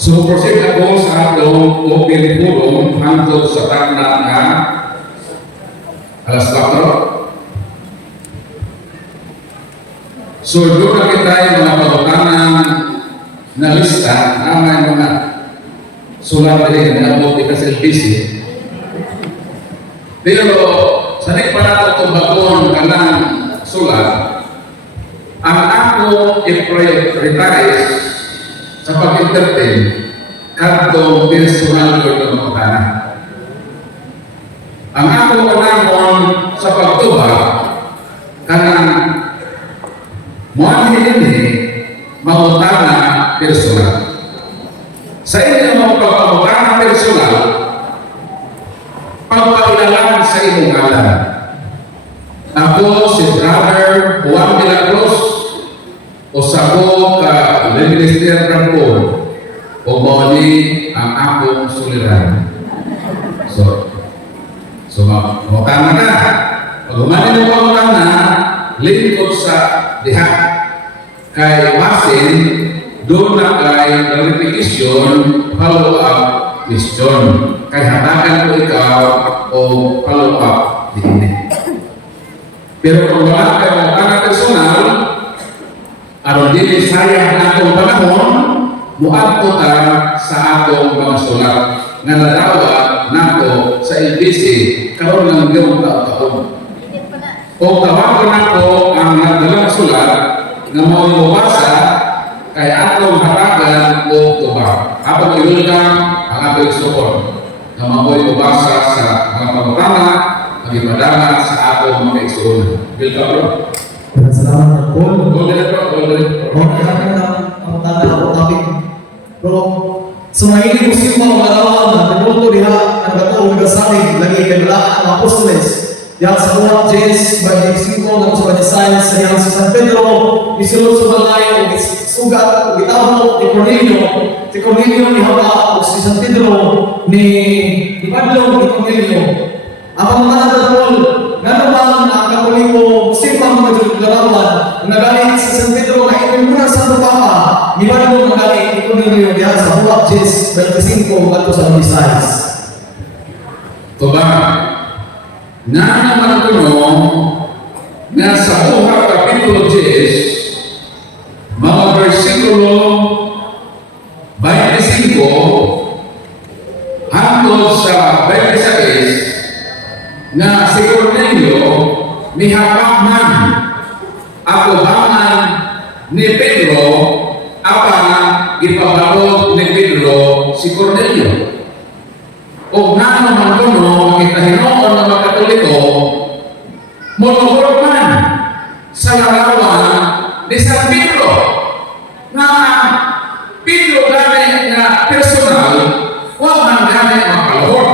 So, proceed ako sa atong open forum hangtod sa tagna nga alas 4. So, doon na kita yung mga pagkakanang na lista na may mga sulat rin na abot kita sa LBC. Pero, sa pa nato itong bakon ka ng sulat, ang ako i-prioritize sa pag-entertain kadtong personal ko ng mga tanan. Ang ako kanamon sa pagtuba kanang muan hindi mautana personal. Sa inyo mga pagpaputana personal, pagpailalan sa inyong ngalan. Ako si Brother Juan de la Cruz o sabo ka Minister Rampon o muli ang akong suliran. So mautana na. Pag umanin mo mautana, lingkod sa diha kay Wasin, doon na kay verification, follow-up question. Kay hatakan ko ikaw o follow-up din. Pero kung wala kayo ang personal, aron dili sayang na atong panahon, muadto ta sa atong mga sulat nga nadawat nato sa LBC karon lang gawon taon. O tawagon nako ang nagdalang sulat nga mao mabasa kay atong hatagan o tubag. Atong i-welcome ang atong support nga mao mabasa sa mga pagpapana magipadama sa atong mga igsoon. Welcome bro. Salamat po. Golden bro, golden. Okay, ang tanda ako topic. Bro, sumayin ko siya mga malawan na tinuto diha ang gatoong gasalig lagi kay wala ang apostoles. Yang sa buwan James, bagi simple ng sa design sa yang sa San Pedro, isulod sa balay o sugat o gitawag ni Cornelio. Si Cornelio ni Haba o si San Pedro ni Pablo ni Cornelio. Ang mga natapol, nga naman ang Katoliko, simpang mga larawan, nagalit sa San Pedro, na ito muna sa Papa, ni Pablo nagalit ni Cornelio diyan sa buwan James, 25 at sa designs. Toba, na naman kuno na sa Buha Kapitulo 10, mga versikulo 25 hangtod sa 26 na si Cornelio mihapak man ako bangan ni Pedro apa ipabalog ni Pedro si Cornelio. O nga naman kuno kita hinoon ng mga Katoliko monohor man sa larawan ni San Pedro na Pedro gani na personal huwag man gani makalohor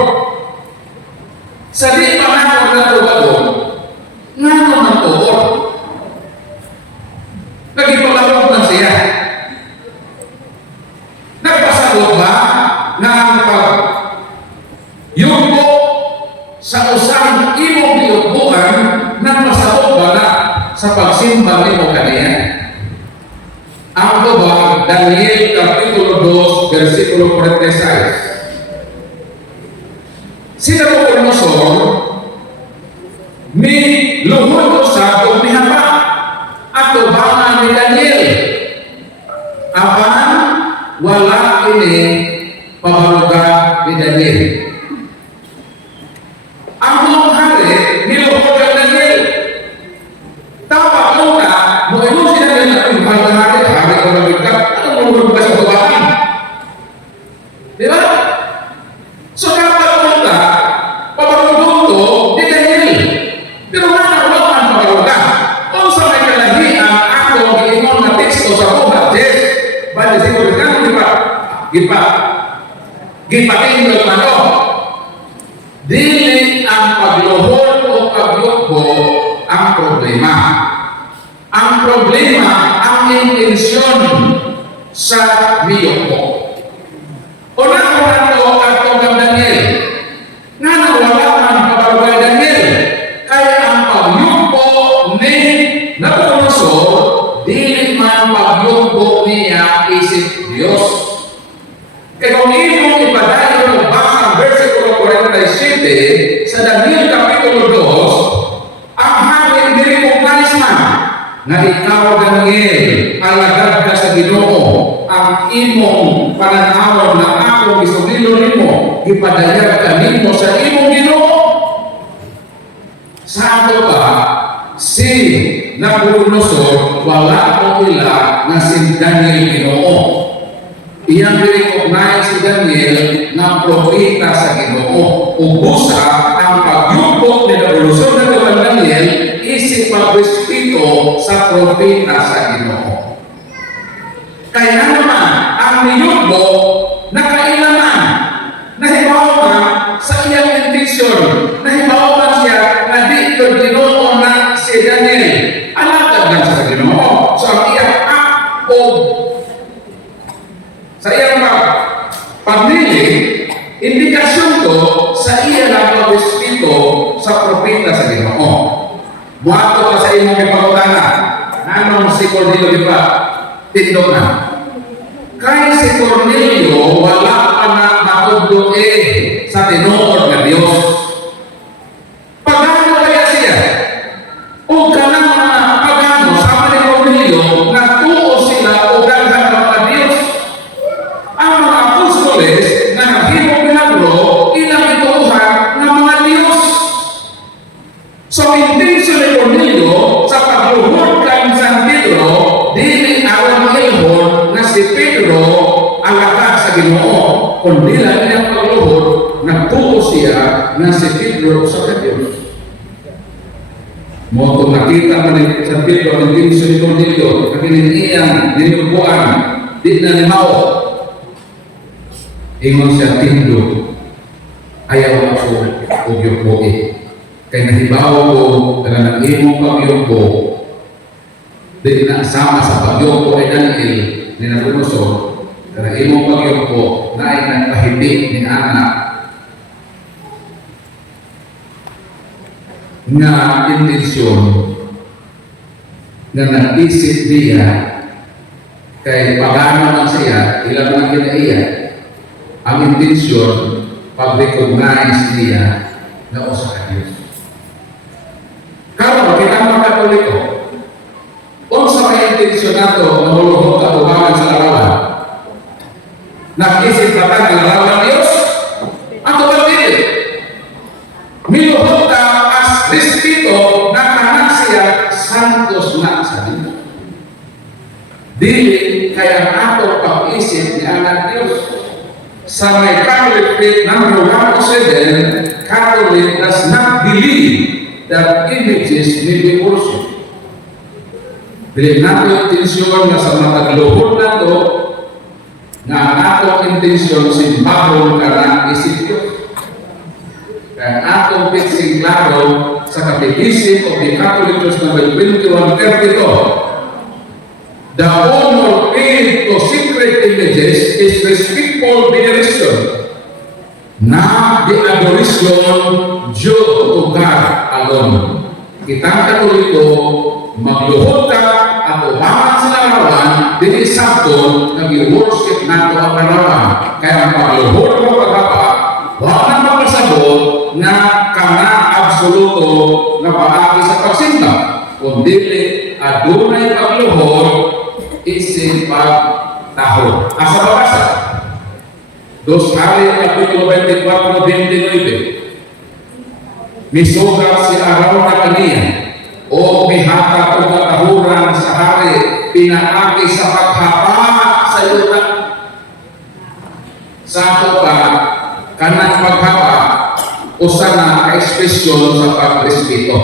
sa di pa nga na tubagon nga naman tuhor nagipalahor man siya nagpasagot ba na ang yung po sa usang imong giupuan nang masabot ba na sa pagsimba nimo kaniya? Ang tubag Daniel Kapitulo 2 versikulo 46. Sila po kurnosor ni luhod sa kumihapa at tubangan ni Daniel apan wala ini pahaluga ni Daniel. Ang mga hari, niluhod ang Daniel. Tapak mo ka, mo sila na yung hari ko na bigkat, ano mo ba sa tubahan? Di ba? So tapak mo ka, paparuduto ni Daniel. Pero wala ang paparuga. Kung sa may kalahian, ako ang iingon na teksto sa buhat, bali siguro ka, gipatingin mo ano? Dili ang pagluhod o paglukbo ang problema. Ang problema ang intensyon sa miyoko. O nakuha ito at tunggang Daniel. Nga nawala ang pabarugay Daniel. Kaya ang paglukbo ni Nabucodonosor, dili man paglukbo niya isip Diyos. Kaya kung imong ipadayon ng basa ang versikulo 47 sa Daniel Kapitulo 2, ang hangin ni-recognize man na ikaw, Daniel, alagad ka sa Ginoo. Ang imong pananaw na akong isugilo nimo, ipadayag ka nimo sa imong Ginoo. Sa ato pa, si Nabucodonosor, wala ko ila na si Daniel Ginoo. Iyang recognize si Daniel na propeta sa Ginoo. Ubusa ang pagyubok ni Nabucodonosor na kay Daniel isip pagrespeto sa propeta sa Ginoo. Kaya naman, ang niyubo nakailaman, nahibaw pa sa iyang intensyon, nahibaw pa siya na di ko Ginoo na si Daniel. Alagad lang sa Ginoo. So ang iyang ako sa iyang pagpili, indikasyon ko sa iya na pag-respeto sa propeta sa Ginoo. Buhato ka sa imong ipangutana, nanong si Cornelio di ba? Tindog na. Kaya si Cornelio wala pa na matugdo sa tinuod na Diyos. Pagano kaya siya? O kanang mga pagano sa ni Cornelio na tuo sila o daghan ng mga Diyos. Ang mga apostoles na naghimong milagro, ilang ituuhan ng mga Diyos. So, intention ni Cornelio sa pagluhod kang San Pedro, dili alam ilhon na si Pedro alagad sa Ginoo. Kundi lang iyang pagluhod, nagtuo siya na si Pedro sa Diyos. Mo kung nakita mo ni San Pedro ang intention ni Cornelio, kakininiyan, ninubuan, di na limaw. Ingon siya tindo, ayaw ako ugyupo kaya nahibaw ko na ng imong pagyupo, di na sama sa pagyupo ay Daniel ni Nabucodonosor, kaya imong pagyupo na ay nagpahindi ni anak na intensyon na nag-isip niya kay pagano man siya, ilang lang kinaiya, ang intensyon pag-recognize niya na usa ka Diyos. Karon kita mga Katoliko, unsa may intensyon nato na muluhod katubangan sa larawan? Nag-isip ka ba ng larawan ng Diyos? Ato ba dili? Miluhod ka as respeto na kanan siya santos na sa Diyos. Dili kaya ato pag-isip ni anak Diyos. Sa may Catholic faith number 107, Catholic does not believe that images may be worshipped. Dili nato intensyon na sa matagluhod nato na ang atong intensyon simbahon ka na isip Diyos. Kaya atong fixing klaro sa Catechism of the Catholic Church number 2132, the honor paid to sacred images is respectful veneration, not the adoration due to God alone. Kitang Katoliko, magluhod ka at umangat sa larawan, dili sakto nag-worship nato ang larawan. Kaya ang pagluhod mo pagkapa, wala nang magpasabot na kana absoluto na paagi sa pagsinta. Kundi adunay pagluhod, isip pagtahod. Asa babasa? 2 Hari Kapitulo 24:29. Misugat si Araw na kaniya, o mihata o katahuran sa hari, pinaaki sa paghapa sa yuta. Sa ato pa, kanang paghapa, usa na ekspresyon sa pagrespeto.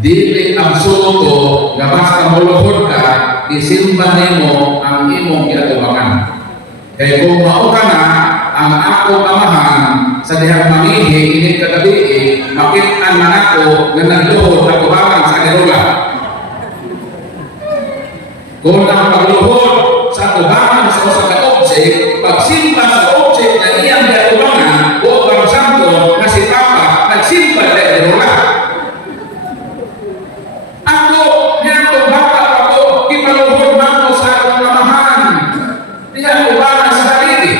Dili absoluto nga basta muluhod ka, isimba nimo ang imong ginatubangan. Kaya kung mao ka na, ang akong amahan sa dihang mangihi, init kagabi, makit-an man ako na nagluhod na tubangan sa Anerola. Kung ang pagluhod sa tubangan sa usa ka object, pagsimba sa object na iyang ginatubangan, o ang santo na si Papa, nagsimba sa Anerola. Ako, niyang bata ako, ipaluhod man ko sa akong amahan. Diyan ko ba sa sarili?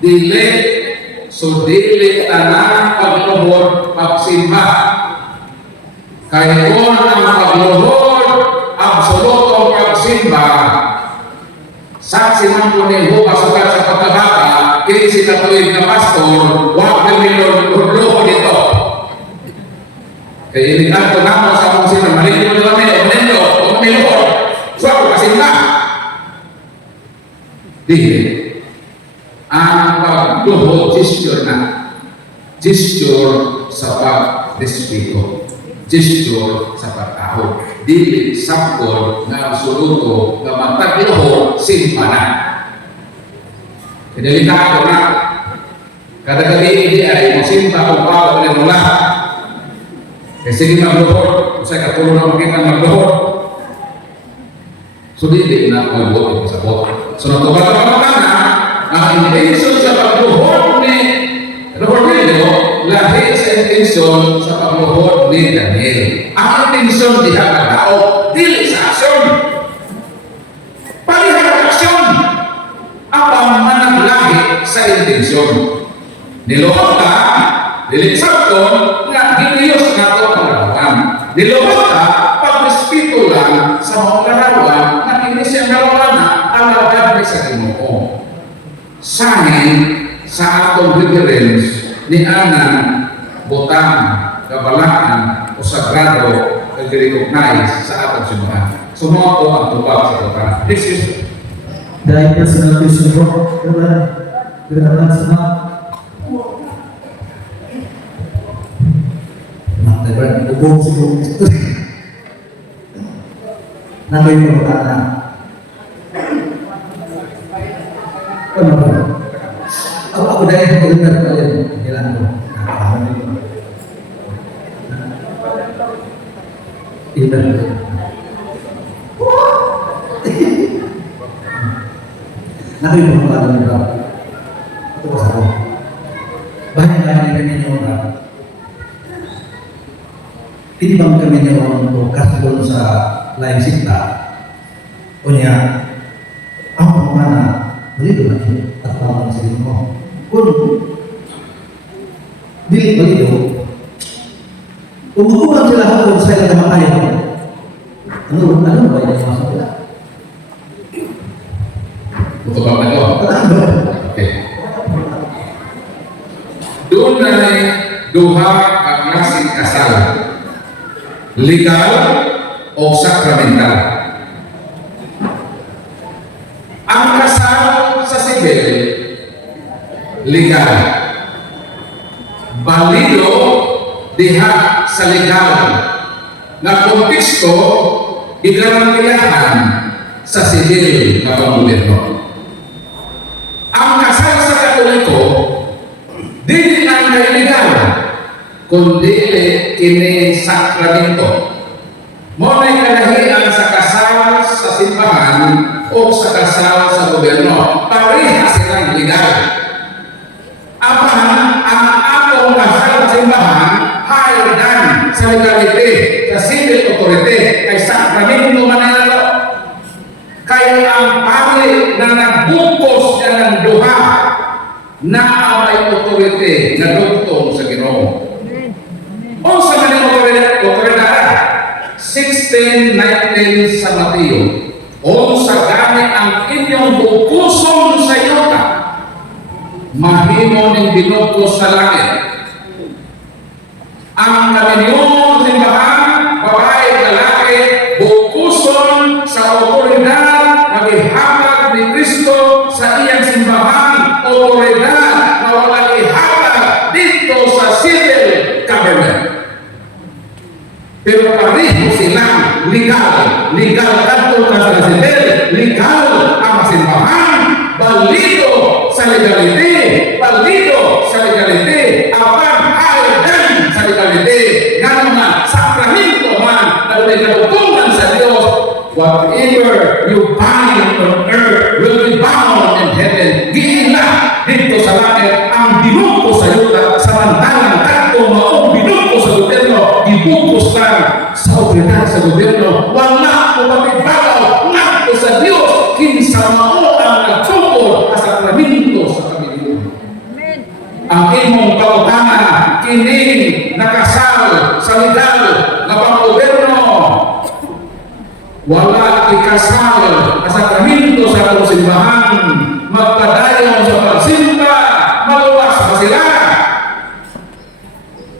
Dili, so dili tanang pagluhod pagsimba. Kaya kung ang pagluhod, absolutong pagsimba, saksi ng puneho pasukat sa pagkabata, kini sinatuloy na pastor, wag na niluluhod ito. Kaya initan ko na mo sa mong sila, malito na kami, o niluhod, so kasimba. Dili, ang pagluhod, gesture na, gesture sa pag-respeto, gesture sa pagtaho. Dili sakon nga absoluto nga magpagluhod simpa na. Delikado na. Kada gabi hindi ay magsimpa kung paano ulit mula. Kasi hindi magluhod, sa katulong na makita magluhod. So dili na magluhod sa bot. So natubag na ang intention sa pagluhod ni Rodrigo lahi sa intention sa pagluhod ni Daniel. Ang intention diha kadao, dili sa aksyon. Parihang aksyon ang pamanaglahi sa intensyon. Niluhod ka, dili sakton nga giniyos nato ang larawan. Niluhod ka, pag-respeto lang sa mga larawan na kinisya larawan na alagad ni sa Ginoo. Sahin sa atong reverence ni Anang butang, kabalaan o sagrado nag-recognize sa atong simbahan. Sumo ko ang tubag sa butang. This is Dahil personal vision bro, kailangan sama. Nakailan, ubong siguro. Nakoy mo ka na. Ano ba? Ako dahil ko ulit na rin. Kailangan ko. Nakakaman ito. Ilan ko. Nakoy mo ka na bro. Ito ko sa ako. Bahaya nga kami ninyo na timbang kami ninyo o kasulong sa laing sikta. O niya, ang mga na balito na siya at tawag sa mo. Kung dili balito, umukuhan sila ako sa ilang kamakayan. Ano ba yung masok nila? Tubag na ito. Okay. Doon na duha ang klaseng kasal. Legal o sakramental. Ang kasal sa sibil, legal. Balido diha sa legal na konteksto igarantiyahan sa sibil na pamulito. Ang kasal sa Katoliko dili lang na illegal kundi kini sakramento. Mo nay kalahian sa kasal sa simbahan o sa kasal sa gobyerno. Pareha silang legal. Apahan ang atong kasal sa simbahan higher than sa legality, sa civil authority, kay sakramento man ito. Kaya ang pari na nagbukos niya ng duha na may authority na dugtong sa Ginoo. O sa maning otoridad, 16:19 sa Mateo, o sa gamit ang inyong bukuson sa yuta, mahimo ning binukos sa langit. Ang kaminyong simbahan, babae, lalaki, bukuson sa otoridad, maghihatag ni Kristo sa iyang simbahan, otoridad na walang ihatag dito sa civil government. Pero pareho silang legal kanto ka sa civil, legal ang simbahan, balido sa legality, apan higher sa legality, nga naman sakramento man na nagkatutungan sa Diyos. Whatever you bind on earth will be bound in heaven. Giila dito sa langit ang binuko sa yuta, samantalang kanto maong binuko sa gobyerno, ibukos lang sa otoridad sa gobyerno. Wala ko matigbagaw ngadto sa Dios kinsa mao ang nagtungkol sa sakramento sa Panginoon. ang imong pautana kining nakasal sa legal na panggoberno. Wala ikasal sa kaminto sa atong simbahan, magpadayon sa pagsimba, maluwas pa sila.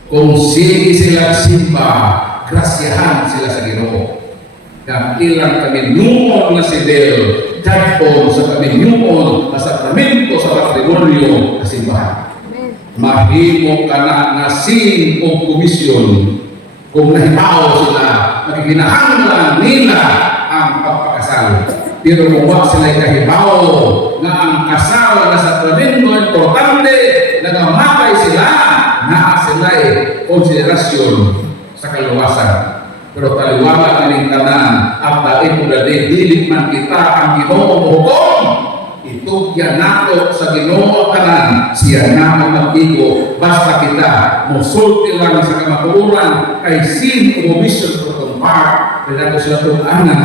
Kung sige sila simba, grasyahan sila sa Ginoo. Kang ilang kami nuon na si Del, judgon sa kami nuon na sakramento sa patrimonio sa simbahan. Mahimo ka na sin o komisyon kung nahibaw sila, nakikinahanglan nila ang pagpakasal. Pero kung wag sila kahibaw na ang kasal na sakramento importante, nagamatay sila, na sila'y konsiderasyon sa kaluwasan. Pero taliwala kaning tanan at dahil kung dili man kita ang Ginoo hukom, itugyan nato sa Ginoo tanan, siya na ang magtigo basta kita musulti lang sa kamatuoran kay sin o mission sa itong part kaya ko sila itong anan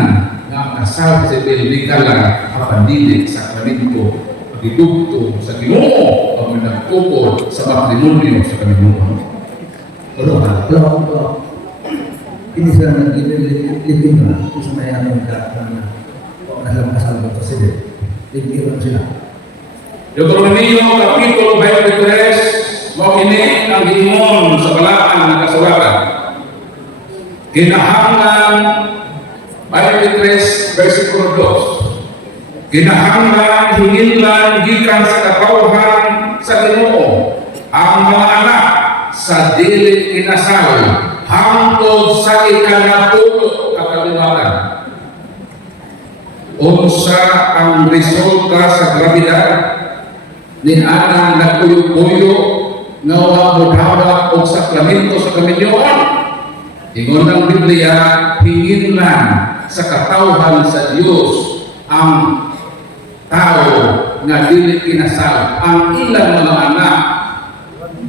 na ang kasal sa Pilipika lang kapandilig sa sakramento pagdudugto sa Ginoo ang nagtukod sa matrimonio sa Ginoo. Kalau ini sudah lebih lah, terus saya mengatakan dalam pasal tersebut lebih sila. Deuteronomio Kapitulo 23, mo kini ang giingon sa balaan ng kasulatan. Kinahanglan 23 versikulo 2. Kinahanglan hinginlan gikan sa katawhan sa Ginoo ang mga anak sa dili kinasal hangtod sa ikalatulo kakaliwatan. Unsa ang resulta sa grabidad ni anang nagpuyo-puyo nga wa modawat og sakramento sa kaminyoon. Ingon ng Biblia, hinginlan sa katawhan sa Dios ang tao nga dili kinasal, ang ilang mga anak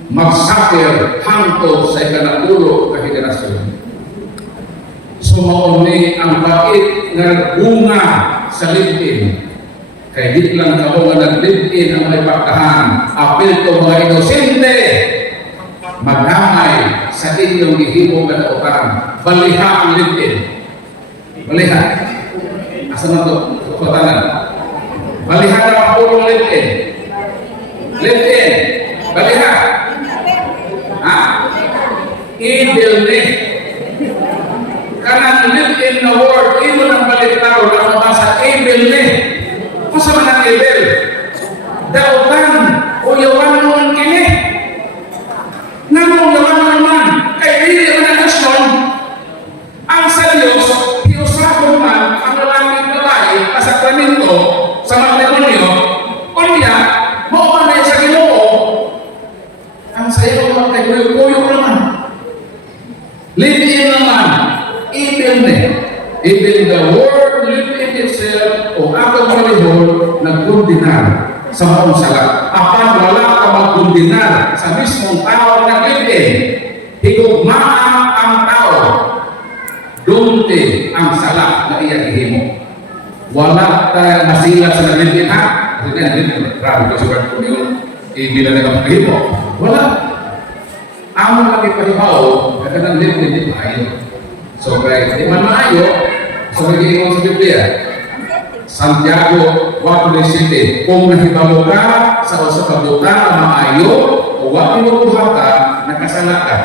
magsakir hangtod sa ikalatulo ka henerasyon. Sumauni ang bait nga bunga sa libin. Kaya di lang ako nga naglibin ang may pagkahan. Apil ko mga inosente, maghamay sa inyong ihimong katautan. Baliha ang libin. Baliha. Asa na ito? Katanan. Baliha na ang pulong libin. Libin. Baliha. Ha? Ibilni. Kanang live-in na word, ito ng baliktaro na mabasa, ibilni. Kung sa manang ibil, dautan, o yawan naman kini. Nanong yawan naman, kay dili man ang nasyon, ang sa Diyos, iusapon man ang lalaki babae, sakramento, sa matrimonyo, o niya, maumanay sa Ginoo, ang sayo naman kay kuyo naman. Live-in naman, ibilni. Even the word live-in itself o atong palihon nagkundinar sa maong sala. Apan wala ka magkundinar sa mismong tao na live-in. Higugmaan ang tao. Dunti ang sala na iya ihimo. Wala tayo masilat sa live-in ha. Kasi nga, grabe ka sugat ko niyo. Ibila na ka mahimo. Wala. Ang nakipahibaw, kaya ng live-in di tayo. So, kaya di man maayo, so nag-iingon sa Biblia, Santiago 4:17, kung nahibalo ka sa kabuta na maayo, o wag pinukuha ka, nakasala ka.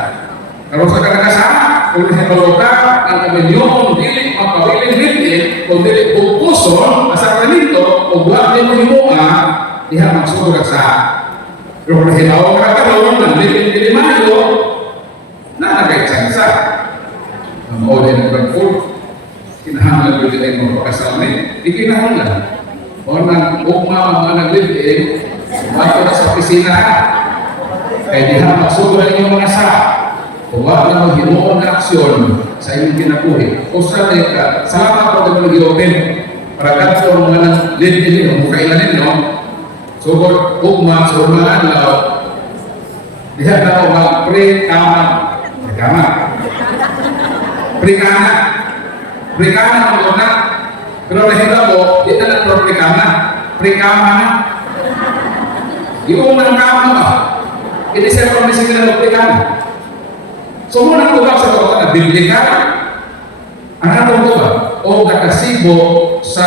Pero sa kanakasala, kung nahibalo ka, ang kaminyon, dili mapabiling litin, kung dili pupuson, sa kanito, o wag din mo himunga, diha magsugod sa. Pero kung nahibalo ka karoon, ng litin dili maayo, na nagkaitsansa. Ang order ng Frankfurt, kinahanglan ko din ay magpakasal na ikinahanglan. O nang ugma mga nag-live-in, bato na sa opisina, kaya di ha magsugod ang inyong mga sa, huwag na maghinuon na aksyon sa inyong kinabuhi. O sa ka, salamat po na mag-i-open, para ganito ang mga nag-live-in, ang mukailanin, no? Sugod, ugma, sa umahan lao, di ha na ako mag-pre-kaman. Pre-kaman. Perikanan ang guna. Pero nahita ko, di na lang perikanan. Perikanan na. Di ko man kama ba? Ini saya permisi kena buktikan. Semua nak sa kota biblikal. Ang atong tuba o nakasibo sa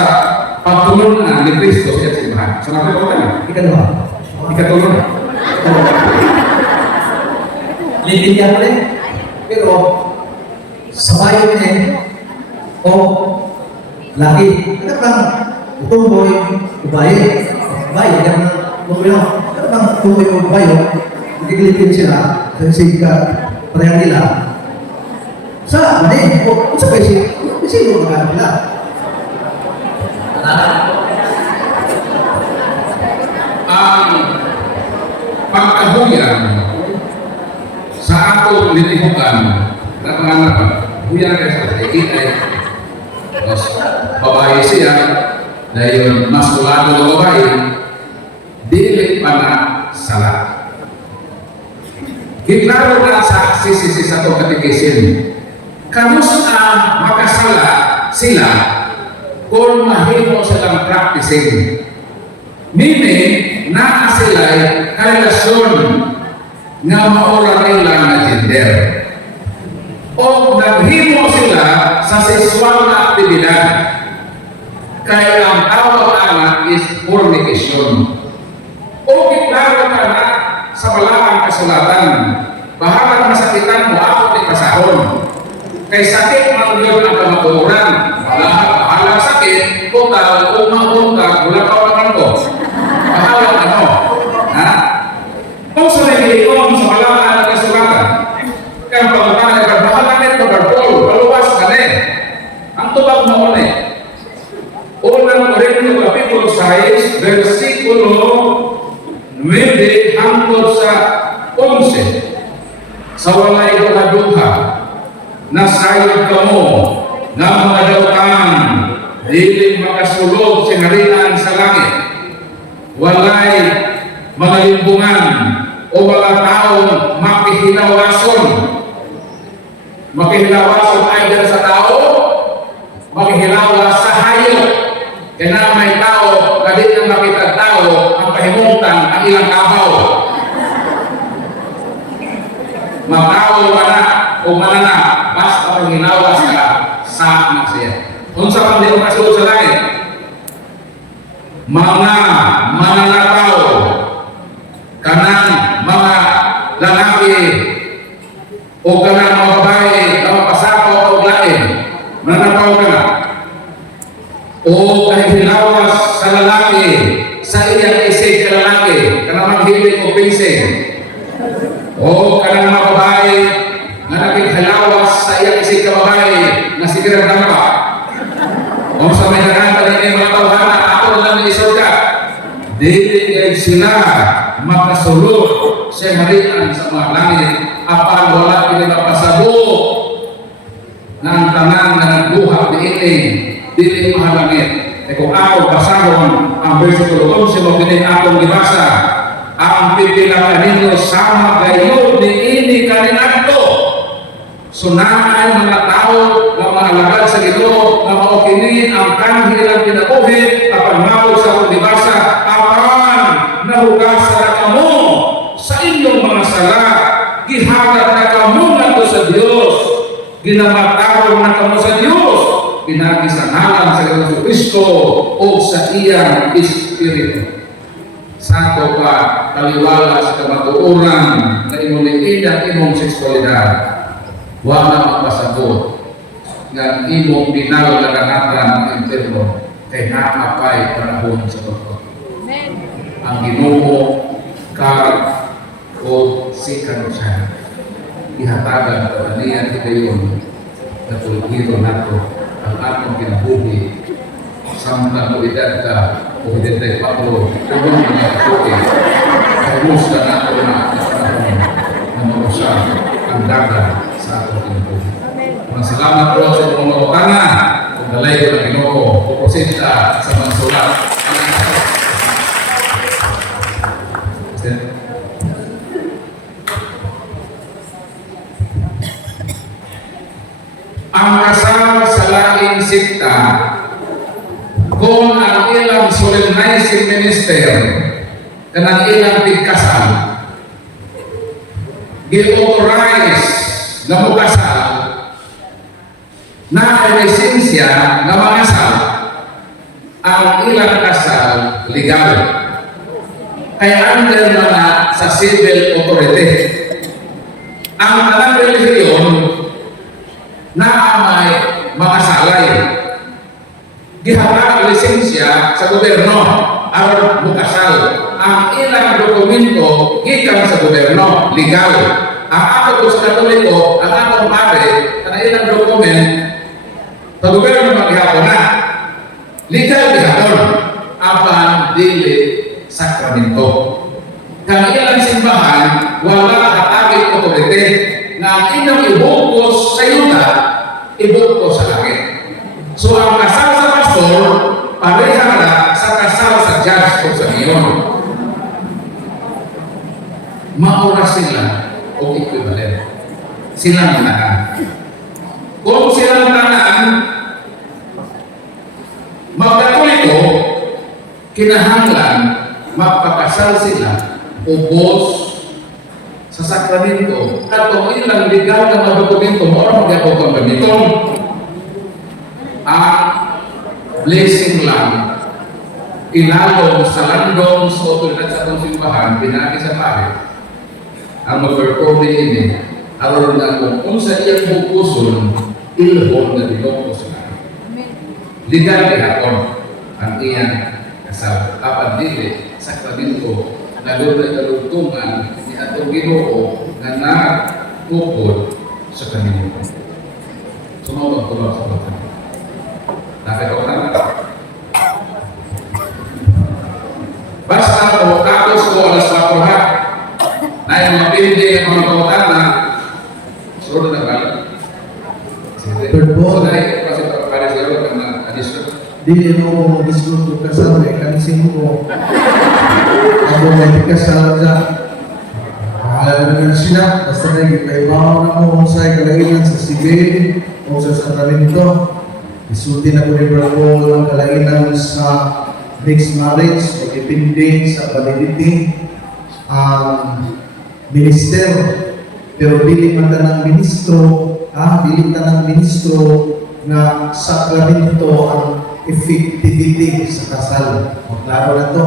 pagtulungan ni Kristo sa simbahan. Sa mga kota na, ikatulong. Litindihan mo rin. Pero, sa bayo rin, o laki, ano bang tumboy, bayo, yan ang ano bang tumboy o bayo, nagigilitin sila, sa sika, parehang nila, sa mani, o sa kasi yung mga nila. Ang pagkahuyan sa atong litihukan na pangangapan, huyan kayo sa ikitay, tapos babae siya, dahil maskulado ng babae, dili pa na sala. Giklaro na sa sisi sa itong katikisin, kamusta makasala sila kung mahimo silang practicing. Meaning, naa sila'y karelasyon nga maura nila na gender. O naghimo sila sa sexual na aktibidad. Kaya ang tawag anak is fornication. O kiklaro ka na sa malaking kasulatan, bahalang masakitan mo ako ni kasahon. Kay sakit ang yun ang kamaturan. Bahalang sakit, total, umang-unta, wala ka naman ko. Bahalang ano? Ha? Kung sa nagilikom sa malaking kasulatan, kaya pagkakalit ka, bahalang ito, karpol, paluwas ka na. Ang tubag mo ulit. Unang Korinto Kapitulo 6, versikulo 9 hangtod sa 11. Sa walay duha nasayod kamo nga mga dautan dili makasulod sa harian sa langit. Walay mga limbungan o mga taong makihilawason. Makihilawason ay dala sa tao, makihilawas sa hayop. Kaya na may tao, kadit ang makita tao, ang pahimuntan ang ilang kabaw. Matao mana o manana, basta ang hinawas ka sa anak siya. Kung sa pandito kasulod sa langit, mga mananakaw, kanang mga lalaki, o kanang mga babae, na mapasapaw o lain, mananakaw ka na. O kahit hinawas sa lalaki, sa iyang isig ka lalaki, kanang maghilig o pinsing, o kanang mga babae na nakikhalawas sa iyang isig ka babae na sigurang dampa. O sa may nakanta rin mga tawhana, ako lang na isod ka. Dili ay sila makasulot sa harian sa mga langit apan wala pinapasabot na ang tanan na nagbuhat ni iting dili mahalangit. E kung ako basahon ang versikulo 11 mo kini akong gibasa, ang pipila ninyo sama gayon ni ini kaninadto. Sunahan mga tao nga mahalagad sa Ginoo nga mao kini ang kanhilang kinabuhi apan mao sa akong gibasa apan nahugasan na kamo sa inyong mga sala, gihagat na kamo ngadto sa Dios, ginamatawag na kamo sa Dios, ginagisanalan sa Hesus Kristo o sa iyang Espiritu. Sato ka kaliwala sa kamatuoran na imong iinang imong seksualidad. Wala magpasabot ng imong pinalagagatan ng interno kay nakapay panahon sa totoo. Ang Ginoo karag o sikan siya. Ihatagan ka niya kitayon na tulgiro nato ang atong kinabuhi samtang mo edad ka o edad tayo patro kung mga kaputi ay musta nato na panahon na mausap ang dagat sa atong kinabuhi. Salamat po sa inyong mga utanga kung dalay ko ng Ginoo puposita sa mga sulat. Ang kasal sa laking sikta kung ang ilang solemnizing minister kanang ilang tigkasal gi-authorize na mukasal na ay lisensya na mangasal ang ilang kasal legal. Kaya under mga sa civil authority. Ang alang relihiyon na may makasalay. Gihatag lisensya sa gobyerno aron mukasal. Ang ilang dokumento gikan sa gobyerno legal. Ang ato sa Katoliko, ang atong pare, ang ilang dokumento sa gobyerno maghihapon na. Legal gihapon apan dili sakramento. Kang ilang simbahan wala katagit otorite nga ang inyong ibukos sa yuta, ibukos sa langit. So ang kasal sa pastor pareha na sa kasal sa judge o sa mayor. Maura sila o equivalent. Silang tanaan. Kung silang tanaan magkatoliko, kinahanglan magpakasal sila ubos sa sakramento at kung ilang legal na mga dokumento mo ang mag-apog ang gamiton ang blessing lang ilalong sa landong sa otoridad sa atong simbahan pinagi sa pare ang mag-performe ini aron na kung sa iyang bukuson ilhon na dinoko sa legal gihapon ang iyang kasal apan dili sakramento na doon na kalugtungan ni atong Ginoo na nakukod sa kanila. Sumawag ko sa bata. Nakita ko na. Basta ko tapos ko alas 4 ha. Na yung mga pindi ang mga kautan na sunod na ba? Third So ball. dahil kasi para sa iyo kang addition. Dili mo gusto ko kasal eh, kansin ko. Ako may kasal dyan. Alam na sila, basta na ipaibaw na mo sa kalainan sa civil o sa sakramento. Isulti na ko ni Bravo ang kalainan sa mixed marriage o depende sa validity ang minister. Pero dili man tanang ministro, dili tanang ministro na sakramento ang effectivity sa kasal. Klaro na to.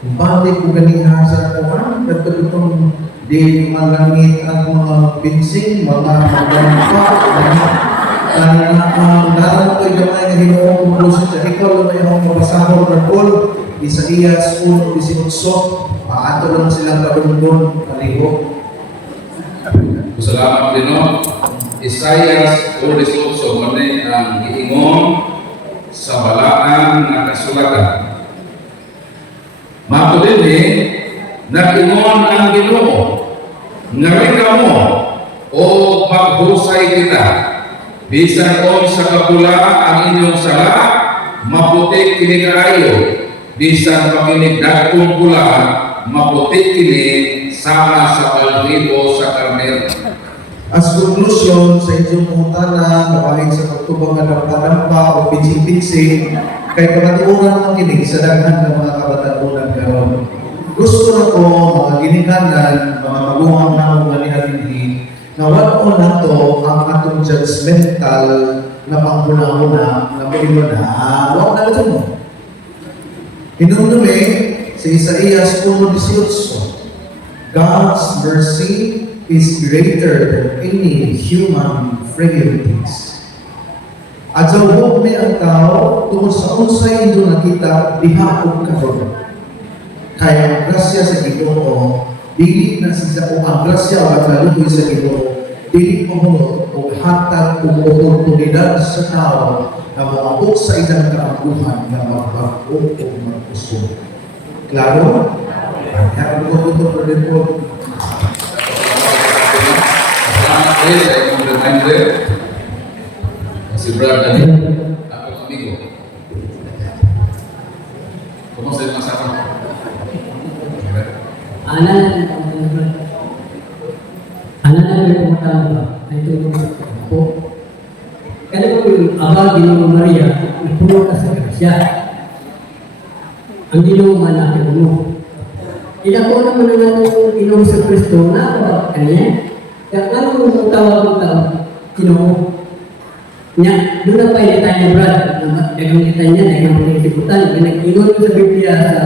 Kung balik ko ganiha sa kuhan, itong di malangit ang mga pinsing, mga maglampa, daran ko gamay na Ginoo kumulusot sa ikaw na yung mabasahon ng Paul, Isaías 1:18, ato lang silang kabunbon, kaliho. Salamat din no. Isaias 1:18 mani ang giingon sa balaan nga kasulatan. Mato din nag-ingon ang Ginoo nga rekamo o maghusay kita bisan on sa kabula ang inyong sala maputi kini kaayo bisan pakinig dagkong bula maputi kini sama sa balhibo sa karnero. As conclusion sa inyong pangutana, kapahit sa pagtubang na dampa-dampa o pinsing-pinsing, kay kabatuunan ang kinig sa daghan ng mga kabatanunan karon. Gusto na ko, mga ginikanan, mga maguhang na mga nihalindi, na wala ko na to ang atong judgmental na panghuna-huna na pwede na, wala na ito mo. Hinumdumi sa Isaías 1:18, God's mercy is greater than any human frailties. At sa huwag may ang tao, tungkol sa unsay ito nakita, dihapon karon. Kaya ang grasya sa Ginoo, dili na siya o ang grasya o ang kalutoy sa Ginoo, dili pumunod o hatag o oportunidad sa tao na maabot sa ilang kaaguhan na magbago o magpuso. Klaro? Kaya ko ito rin po. Salamat kayo sa inyong reminder. Si Brad Dani, ako amigo. Kumusta yung masama? Anak na pumatama ay tulong sa po. Kaya kung abang Ginoo Maria, nagpuno ka sa grasya. Ang Ginoo man natin mo. Ila ko naman ang Ginoo sa Kristo na kaniya. Kaya ano yung tawag ng tao? Ginoo. Nya, doon na pa yung tayo ni Brad. Dagang kita niya, dagang pinagtiputan. Pinag-inon sa Biblia sa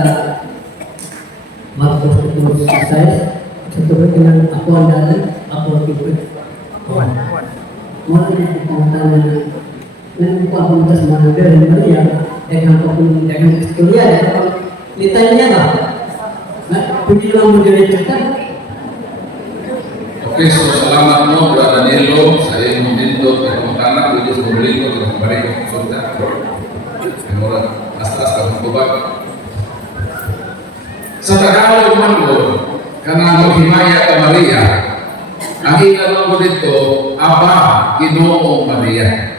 Marcos 2:6. Sa tuloy ka ng ako ang dalan, ako ang tibod. Mga pinagtiputan na nagpapunta sa mga Beren Maria, dagang istorya, dagang litanya ba? Pwede lang mo diretso ka. Okay, so salamat mo, Brother Danilo, sa iyong momento, kaya kung tanak, pwede sa muling ko, kung balik ko konsulta. Kaya mo rin, astas ka kung tubag. Sa Tagalog man ko, kanang maghimaya ka Maria, ang inalong ko dito, Aba, Ginoong Maria.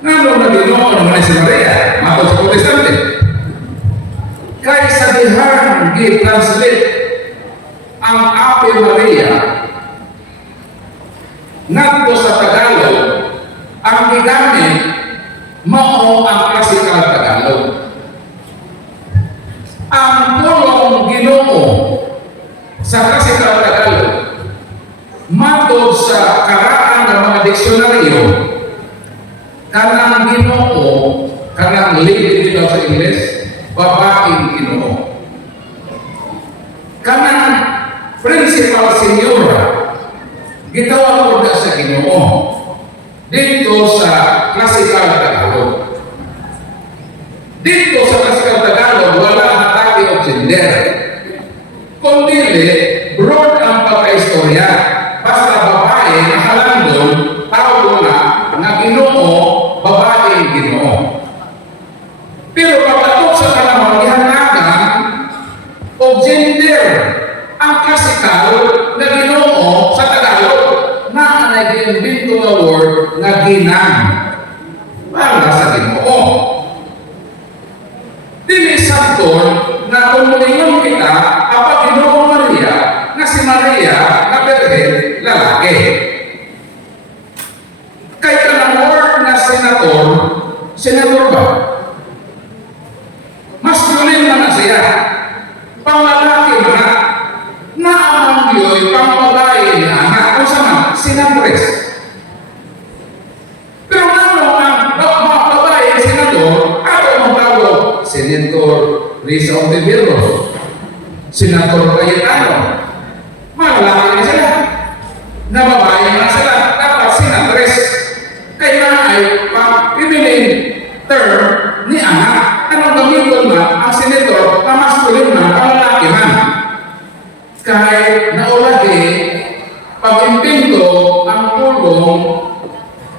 Nano na Ginoo naman si Maria, mato sa Protestante. Kaya sa dihan, gi-translate ang Ave Maria ngadto sa Tagalog, ang gigamit mao ang klasikal Tagalog. Ang pulong Ginoo sa klasikal Tagalog matod sa karaan ng mga diksyonaryo, kanang Ginoo, kanang lady dito sa Ingles, babaeng Ginoo. Kanang principal senyora, gitawag ko na sa Ginoo dito sa klasikal Tagalog. Dito sa klasikal Tagalog, wala ang atake o gender. Kundi broad ang pagka-istorya. Basta babae na halandon, tawag na Ginoo, babaeng Ginoo. Pero pagkatok sa panahon, ihanagan o gender ang klasikal na Ginoo sa Tagalog na nag-invento nga word nga ginang para sa Ginoo. Dili sakton na kung mulingon kita apa Ginoo Maria na si Maria na Birhen lalaki. Kay kanang word na senator ba? Masculine man na siya. Pangalaki man na ang Diyo'y pangbabae niya na kung saan sinapres. Pero ano ang babae senador, ato ang tawag, Senator Risa Ontiveros, Senator Cayetano, malaki na sila, na babae na sila, dapat sinapres. Kaya ay pag-pipilin term ni anak, anong gamiton na ang senator na maskulin na pangalaki man. Kahit naulagi, pag-impinto ang pulong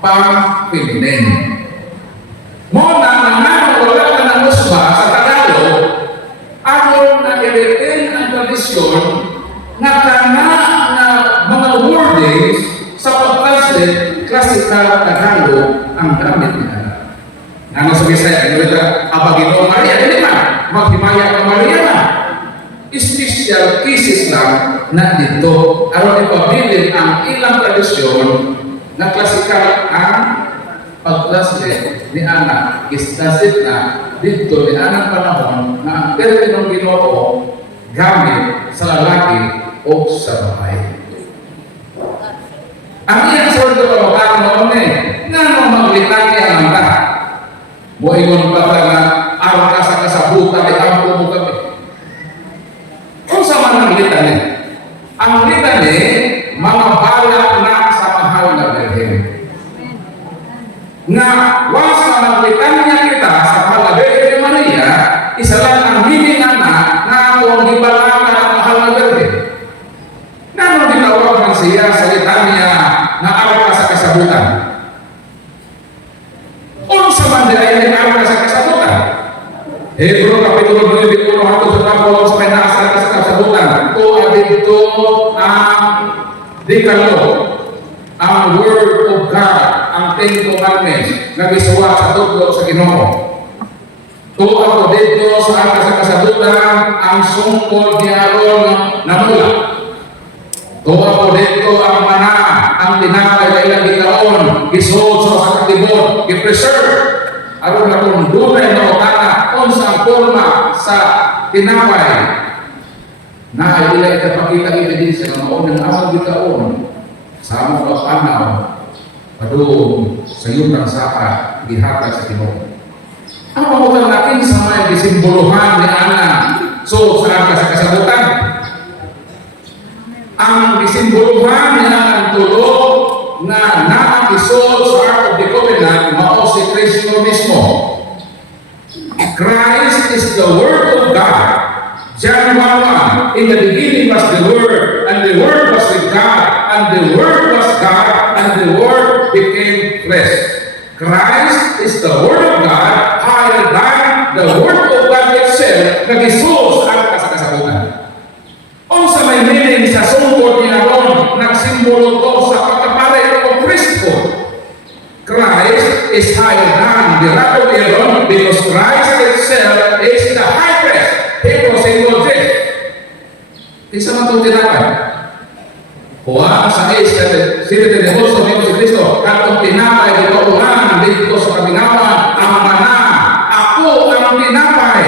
pang-feminin. Muna na wala ka ng usba sa Tagalog, aron na i-retain ang tradisyon na kana na mga wordings sa pag-translate klasikal Tagalog ang gamit niya. Ano sa Bisaya, Aba Ginoo Maria, hindi man, maghimaya ka Maria man. Special cases lang na dito aron ipabilin ang ilang tradisyon na klasikal ang pag-translate ni Ana is-translate na dito ni Anang panahon na ang terminong Ginoo gamit sa lalaki o sa babae. Ang iyang sordo pa makakang noon nga nung maglitanya ang ta buhingon pa na araw ka sa kasabutan ay ang mo kami. Kung sa man ang litany? Ang litany, mga balak na sa mahal na Birhen. Nga, once na naglitanya kita sa mahal na Birhen Maria, isa lang ang hiningan na ako ang ibalaka ng mahal na Birhen. Nano ditawag man siya sa litanya na araw ka sa kasabutan? Unsa man dahil ay araw ka sa kasabutan? Hebrew Kapitulo 9, Kapitulo 1, sa pinasa sa kasabutan. Ito dito ang dekalo, ang Word of God, ang Ten Commandments na gisuwa sa tuklo sa Ginoo. Ito ako dito sa kasabutan, ang sungkol ni Aaron na mula. Ito ako dito ang mana, ang tinapay na ilang gitaon, gisuod sa katibon, i-preserve. Aron na kung dunay na utana, kung sa forma sa tinapay, na ila ikapakita ebidensya ng maunang awag bitaon sa among pagpanaw padung sa iyong sapat gihatag sa Ginoo. Ang pangutang natin sa may disimbolohan ni Ana so sa kasabutan. Ang disimbolohan ni Ana tulo na naapisod sa Ark of the Covenant mao si Kristo mismo. Christ is the Word of God. John 1:1, in the beginning was the Word, and the Word was with God, and the Word was God, and the Word became flesh. Christ is the Word of God, higher than the Word of God itself, na gisus ang kasabutan. O sa may meaning sa sungkot ni Aaron, nagsimbolo to sa pagkapare o Kristo. Christ is higher than the rod of Aaron because Christ itself is the high priest. Hebrews 8:10. Isa man itong tinapay. Juan 6:7 sa si Kristo, katong tinapay dito ulan dito sa kabinawan, ang mana, ako ang tinapay.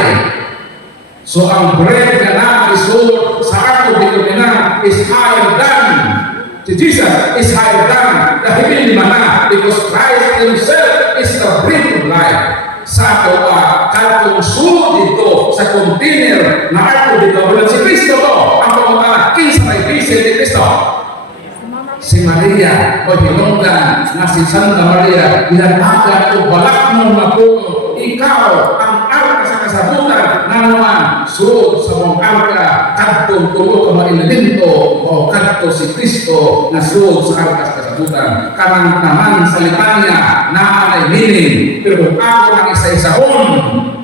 So ang bread na na-isod sa Ark of the Covenant is higher than, si Jesus is higher than the heavenly manna because Christ Himself is the bread of life. Sa katong sulod dito sa container na Ark of the Covenant, si Kristo to, ang pagkakala, kinsa may visit ni Kristo. Si Maria o hinungdan na si Santa Maria ilanagan o balak mo na puno, ikaw ang arka sa kasabutan na naman suod sa mong arka kadtong tulo ka mailimento o kadto si Kristo na suod sa arka sa kasabutan kanang naman sa litanya na ay meaning pero kung ako ang isa-isahon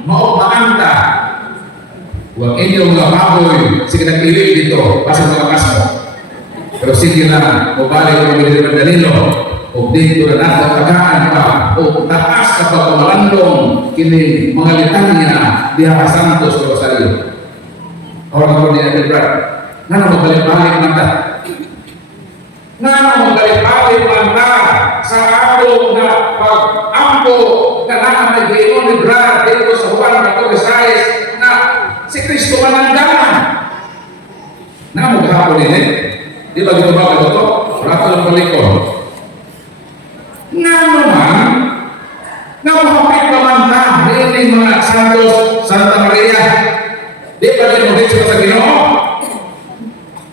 mao maanta huwag inyong mga baboy sige nag-ilig dito pasang mga kasmo. Pero sige lang, mabalik ang mga Danilo, o dito na natin tagaan pa, o taas ka pa kumalandong, kini mga litanya, diha Santos sa Rosario. Orang ko niya, Brad, nga na magbalik-balik manta. Nga na magbalik-balik manta sa ako na pag-ampo na nakamay gayon ni Brad dito sa Juan 14:6 na si Kristo manandaman. Na maghapon din di ba dito ba ito? Rato ng palikon. Nga naman, napakapit pamantah ini mga Santos, Santa Maria. Di ba dito dito sa Ginoo?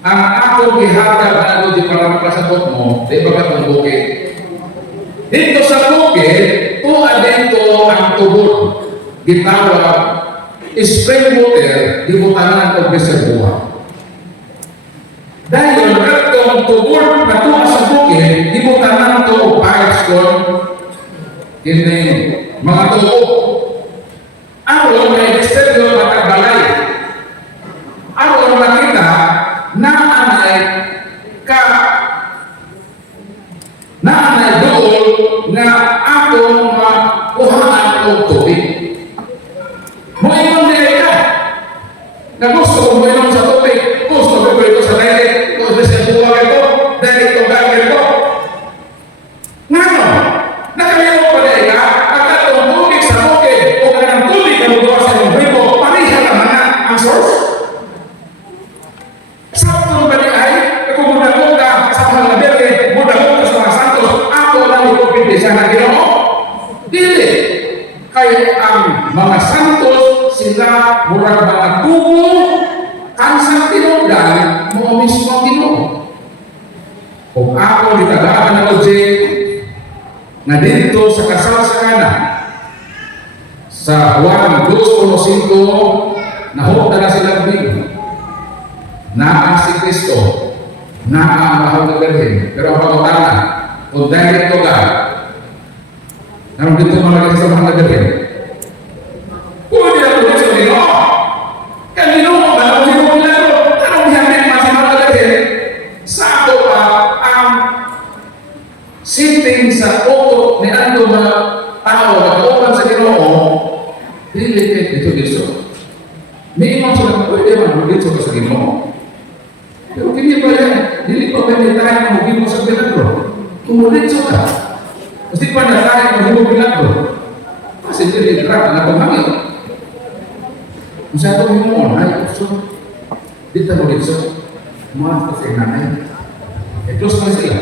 Ang akong gihatag na ano di para makasabot mo, di ba ka itong bukid? Dito sa bukid, tuwa dito ang tubod. Gitawag, spring water, di mo tanan o reservoir. Dahil yung katong tubod na tuwa sa bukid, di mo tanan to pipes ko, kini mga tubo. Aron may exterior matagbalay. Aron makita na anay doon na atong makuhaan o tubig. Moingon nila ka na gusto kong moinom sa tubig, gusto ko ito sa direct, gusto sa buwag ito, direct o bagay ito. Ngano, nakalimutan pa na ika, at atong tubig sa bukid o kanang tubig na magawa sa iyong bribo, pareha naman na ang source. Sa atong bali ay, kung mudagong ka sa mahal na berde, mudagong ka sa mga santos, ako lang ito pintisya na Ginoo. Dili, kaya ang mga santos sila murag mga tubo kansang tinungdan mo mismo ang Ginoo. Kung ako ditagaan ng object na dito sa kasalsakanan sa Juan 2:5 nahukta na silang big na si Kristo na ang mahal na Birhen. Pero ang pagkutana kung direct to God naroon dito malagay sa mahal na Birhen. Pwede na tuloy sa Ginoo. Kaya Ginoo, alam mo Ginoo milagro. Anong hiyapin man sa mahal na Birhen? Sa ako pa ang sitting sa utok ni Ando na tao na kaupan sa Ginoo, dililit dito dito. May iman sila, pwede man dito sa Ginoo. Pero kini ba yan? Dili pa pwede tayo na maging mo sa milagro. Kumulit ka. Kasi pa na tayo maging milagro. Kasi dili trap na pamangin. Kung sa ito mo, ay, so, Di tayo dito. Mahal ko sa nanay. Close na sila.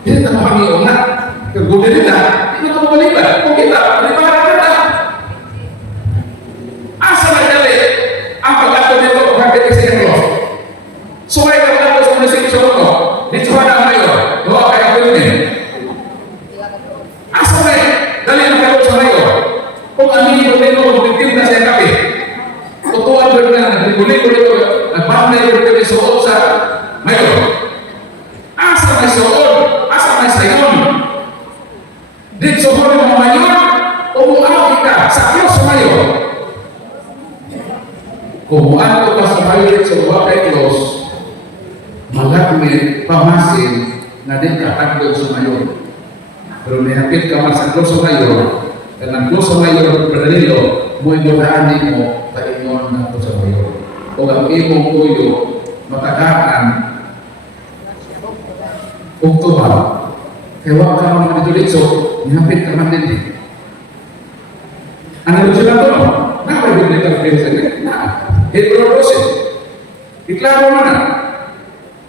Hindi tayo makakiyong na. Kaguli nila, hindi na kumalipan. Kung kita, paliparan kita. Asa na dali? Ang pag-ato nito, kapit kasi ito. Sumay ka pag-ato sa munisipyo ko. Dito ka na kayo. Doon kaya ko yun eh. Asa na eh? Dali na kayo sa kayo. Kung aminin ko nito, bitin na siya kapi. Tutuan ko na, naguli ko nito. Nagbanda yung pwede suot sa mayo. Asa may suot? Asa may sayon? Dito ko ng mga mayon, umuaw kita sa Diyos sa mayo. Kumuan ko pa sa mayo sa buwa kay Diyos, magagmit, pamasin, na din katagdog sa mayo. Pero nihapit ka man sa Diyos sa mayo, kanang Diyos sa mayo, Pedrillo, mo iluhaan mo, kaingon na ito sa mayo. O ang imong tuyo, matagakan, kung tumaw, kaya wag ka naman dito so, nihapit ka man din. Ano gusto na ito? Nakabibig ka rin sa ganyan. Hebrew Rosin. Iklaro mo na.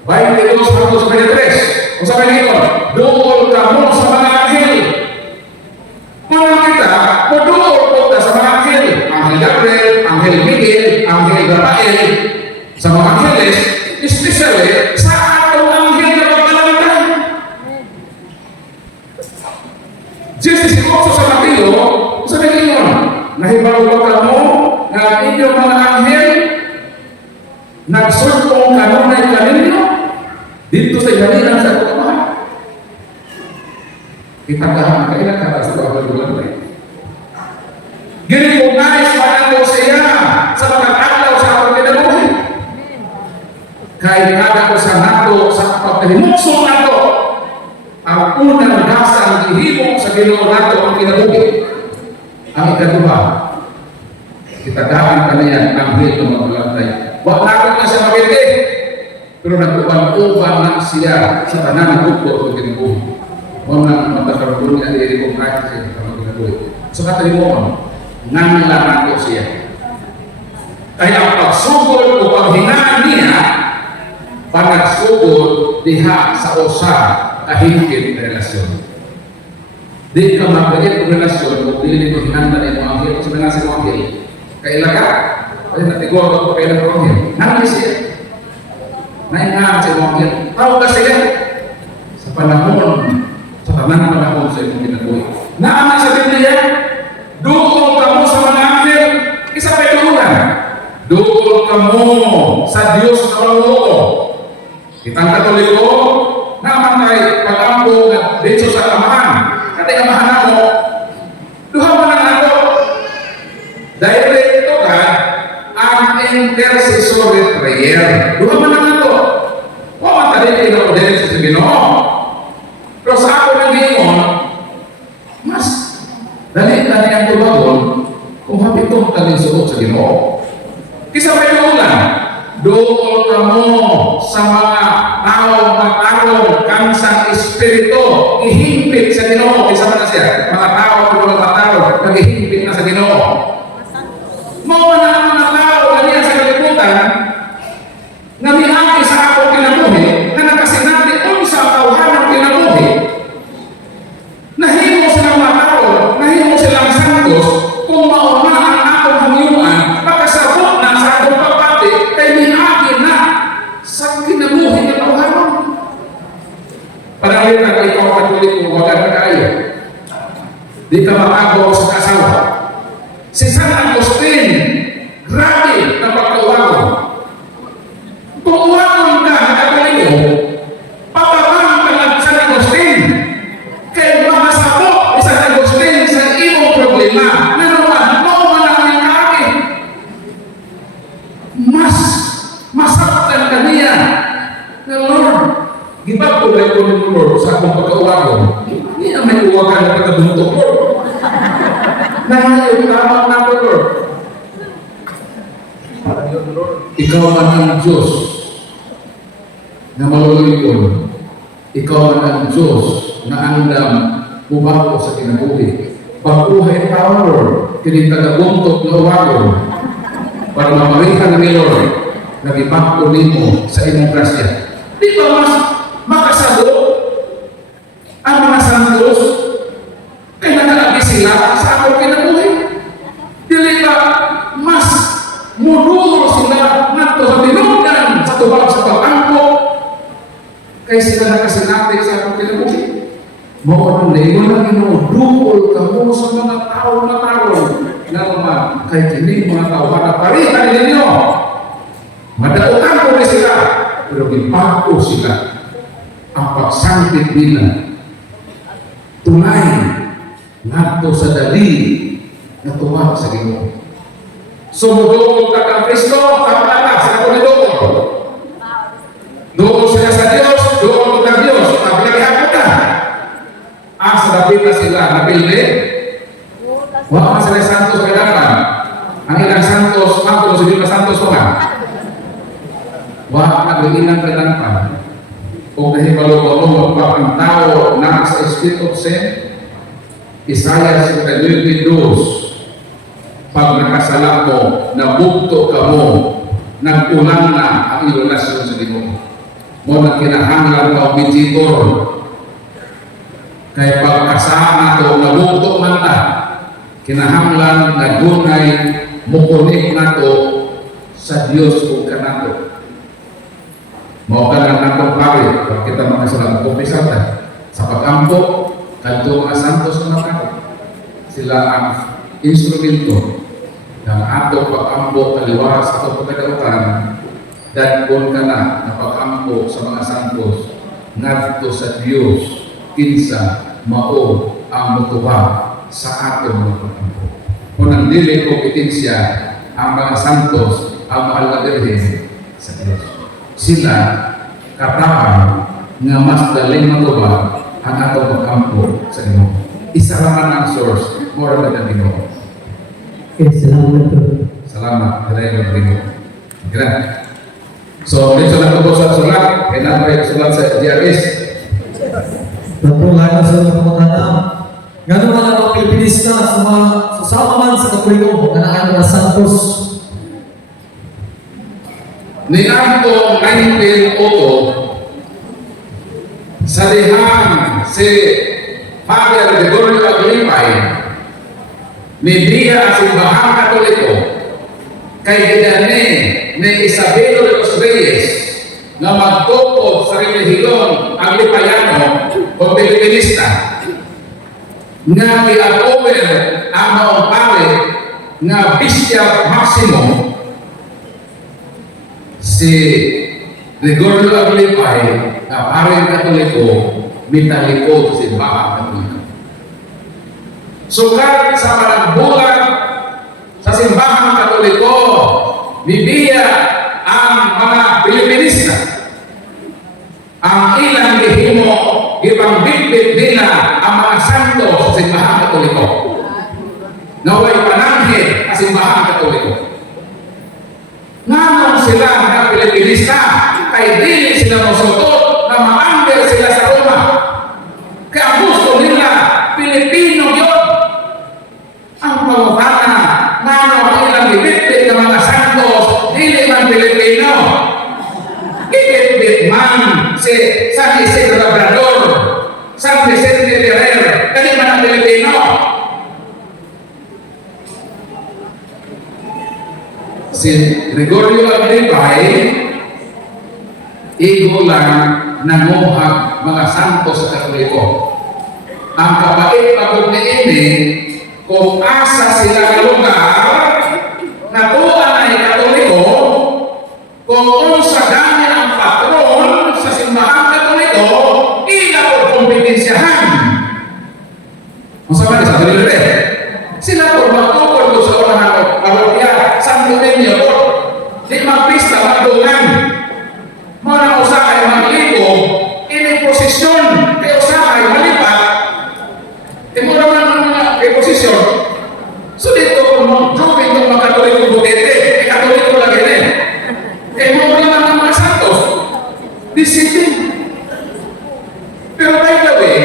22:23. Kung sabi nito, doon ka mo sa mga anghel. Kung kita, doon ka sa mga anghel. Anghel Gabriel, Anghel Miguel, Anghel Rafael, sa mga angeles, especially sa atong anghel na pagkalantan. Jesus also sa Mateo, sabi niyo, nahibalo ka mo na inyong mga anghel nagsulpong kanunay kaninyo dito sa ihalinan sa kumahan. Itagahan ka ilang kata sa pagkalulan. Gini ko nais manalo siya sa mga adlaw sa akong kinabuhi. Kaya kada ko sa nato sa pagkahimuksong nato ang unang dasang ihimok sa Ginoo nato ang kinabuhi. Ang ikaduha, itagahan ka na yan ang hil ng magbulantay. Wag natin na siya mabiti, pero nag-uban-uban na siya sa tanan ng bukod ng kinabuhi. Mga matakaroon niya diri kong kahit siya sa kinabuhi. So katalimuan, nangla nato siya. Kaya ang pagsugod o paghinaan niya, panagsugod diha sa usa kahingkit na relasyon. Di ka magbayad ng relasyon kung dili mo hinanda ng mga anghel. Kung sabi na sa mga anghel, kailaga, ay natigwa ko kung kailan mga anghel. Nangli siya. Naingaan sa mga anghel. Tawag ka siya. Sa panahon, sa tanang panahon sa iyong ginagawa. Naaman sa Biblia, doon ka mo sa mga anghel, isa pa itulan. Doon ka mo sa Diyos na waloo. Kitang Katoliko, naman kay pag-ambong at dito sa amahan. Kati amahan ako, duha mo na ako. Direct ito ka, ang intercessory prayer. Duha mo na ako. Huwag matalik ito ko direct sa Ginoo. Pero sa ako ng Ginoo, mas dali-dali ang tubagon kung hapitong talinsuot sa Ginoo. Kisa may tuulan, doon ka mo sa mga tao matarong kansang espiritu, ihimpit sa Ginoo. Isa na siya, mga tao mga matarong, nag-ihimpit na sa Ginoo. Mga mga tao na niya sa kalibutan, na mihabi sa akong kinabuhi, na nakasinati unsa ang tawhanang kinabuhi, nahimo silang mga tao, nahimo silang santos, kung mauna ang akong hangyuan, makasabot na sa akong pagpati, kay mihabi na sa kinabuhi ng tawhanan. Panahon na ikaw katulik mo, wag na kayo. Di ka makagawa sa kasawa. Si San Agustin, grabe na pagkawago. Kung uwagon ka, katulik mo, papabang ka lang San Agustin. Kaya makasabot ni San Agustin sa iyong problema. Nanuman, mauman ang yung kaki. Masaktan ka niya. Na Lord, gibag ko ba ito ng Lord sa akong pagkawago? Hindi na may uwagan na pagkabuntok, Lord. Nangayon lamang na Lord. Ikaw man ang Diyos na malulungkot. Ikaw man ang Diyos na andam bumago sa kinabuhi. Pagbuhay tao, Lord, kinitagabuntok na uwagon para mamarihan ni Lord nagibangko nimo sa imong grasya. Di ba mas makasado ang mga santos kay nagaabi sila sa akong kinabuhi? Dili ba mas muduro sila ngadto sa tinubdan sa tubag sa pag-angko kay sila nakasinati sa akong kinabuhi? Mao nang laingon na Ginoo, duol kamo sa mga tao na naman kay kini mga tao na parihan ninyo. Madaotan ko na sila, pero gipako sila ang pagsangkit nila. Tunay ngadto sa dali na tuwag sa Ginoo. Sumudong ka kang Kristo, kapala sa kunidoko. Doon sila sa Diyos, doon ka Diyos, kabilagyan ka. Sa David na sila napili. Wala sila santos kailangan. Ang ilang santos, manto sa Diyos santos ko nga. Wala nag-iinang kailangan. Kung nahibalo-balo ang tao na sa Espiritu Santo, Isaiah 52, pag nakasala mo, nabugto ka mo, nag-ulang na ang iyong relasyon sa Ginoo. Mo na kinahanglan ka o meditor. Kaya pagkasaan nato, nabugto man ta, kinahanglan na dunay mukunik nato sa Diyos kung kanato. Mao ka lang natong pare, pag kita makasalamat kumpisa ta, sa pag-ampo, kanto mga santos na nato. Sila ang instrumento ng ato pag-ampo kaliwa sa ato pagkadautan, dan kung ka na pag-ampo sa mga santos, ngadto sa Diyos, kinsa mao ang mutubag sa ato mga pag-ampo. Kung ang dili kompetensya ang mga santos, ang mahal na Birhen sa Diyos. Sila katawan nga mas daling matubag ang ato pag-ampo sa Ginoo. Isa lang ang source, more than the Ginoo. Okay, salamat po. Salamat, Ginoo Ginoo. Grabe. So, dito na po sa sulat, kailangan kayo sulat sa GRS. Napulay na sa pagkatanam. Nga naman ang mga Pilipinista susama man sa Katoliko na naan na santos. Niadto 1908 sa dihang si Father Gregorio Aglipay nibiya ang simbahang Katoliko kay gidani ni Isabelo de los Reyes nga magtukod sa relihiyong Aglipayano o Pilipinista nga i-over ang maong pare nga Bishop Maximo si Gregorio Aglipay na parang Katoliko mitalikod si Bahang Katoliko. Sukat sa panagbulag sa simbahang Katoliko, bibiya ang mga Pilipinista ang ilang gihimo ipangbitbit nila ang mga santo sa simbahang Katoliko. Naway pananghid ang simbahang Katoliko. Ngayon sila mga Pilipinista kay dili sila mosutot na ma-under sila sa Roma. Kaya ang gusto nila Pilipino yun. Ang pangutana ngayon ang ilang ibitbit ng mga santos dili man Pilipino. Ibitbit man si San Isidro Labrador, San Vicente Ferrer, dili man ang Pilipino. Si Gregorio Aglipay igo lang nanguhag mga santos sa Katoliko. Ang kapait pagod ni ini kung asa sila lugar na tuwa ay Katoliko, kung unsa gani ang patron sa simbahang Katoliko, ila o kompetensyahan. Ang sama ni sa Katoliko, sila po magtukod ko sa orang ako, parokya, Santo Niño po, di magpista, magdungan. Mga usakay magligo, ini posisyon, kaya usakay malipat, di mo naman mga posisyon. So dito, kung mag-joking itong mga Katoliko butete, Katoliko lagi rin. Mo naman ang mga santos, disiplin. Pero by the way,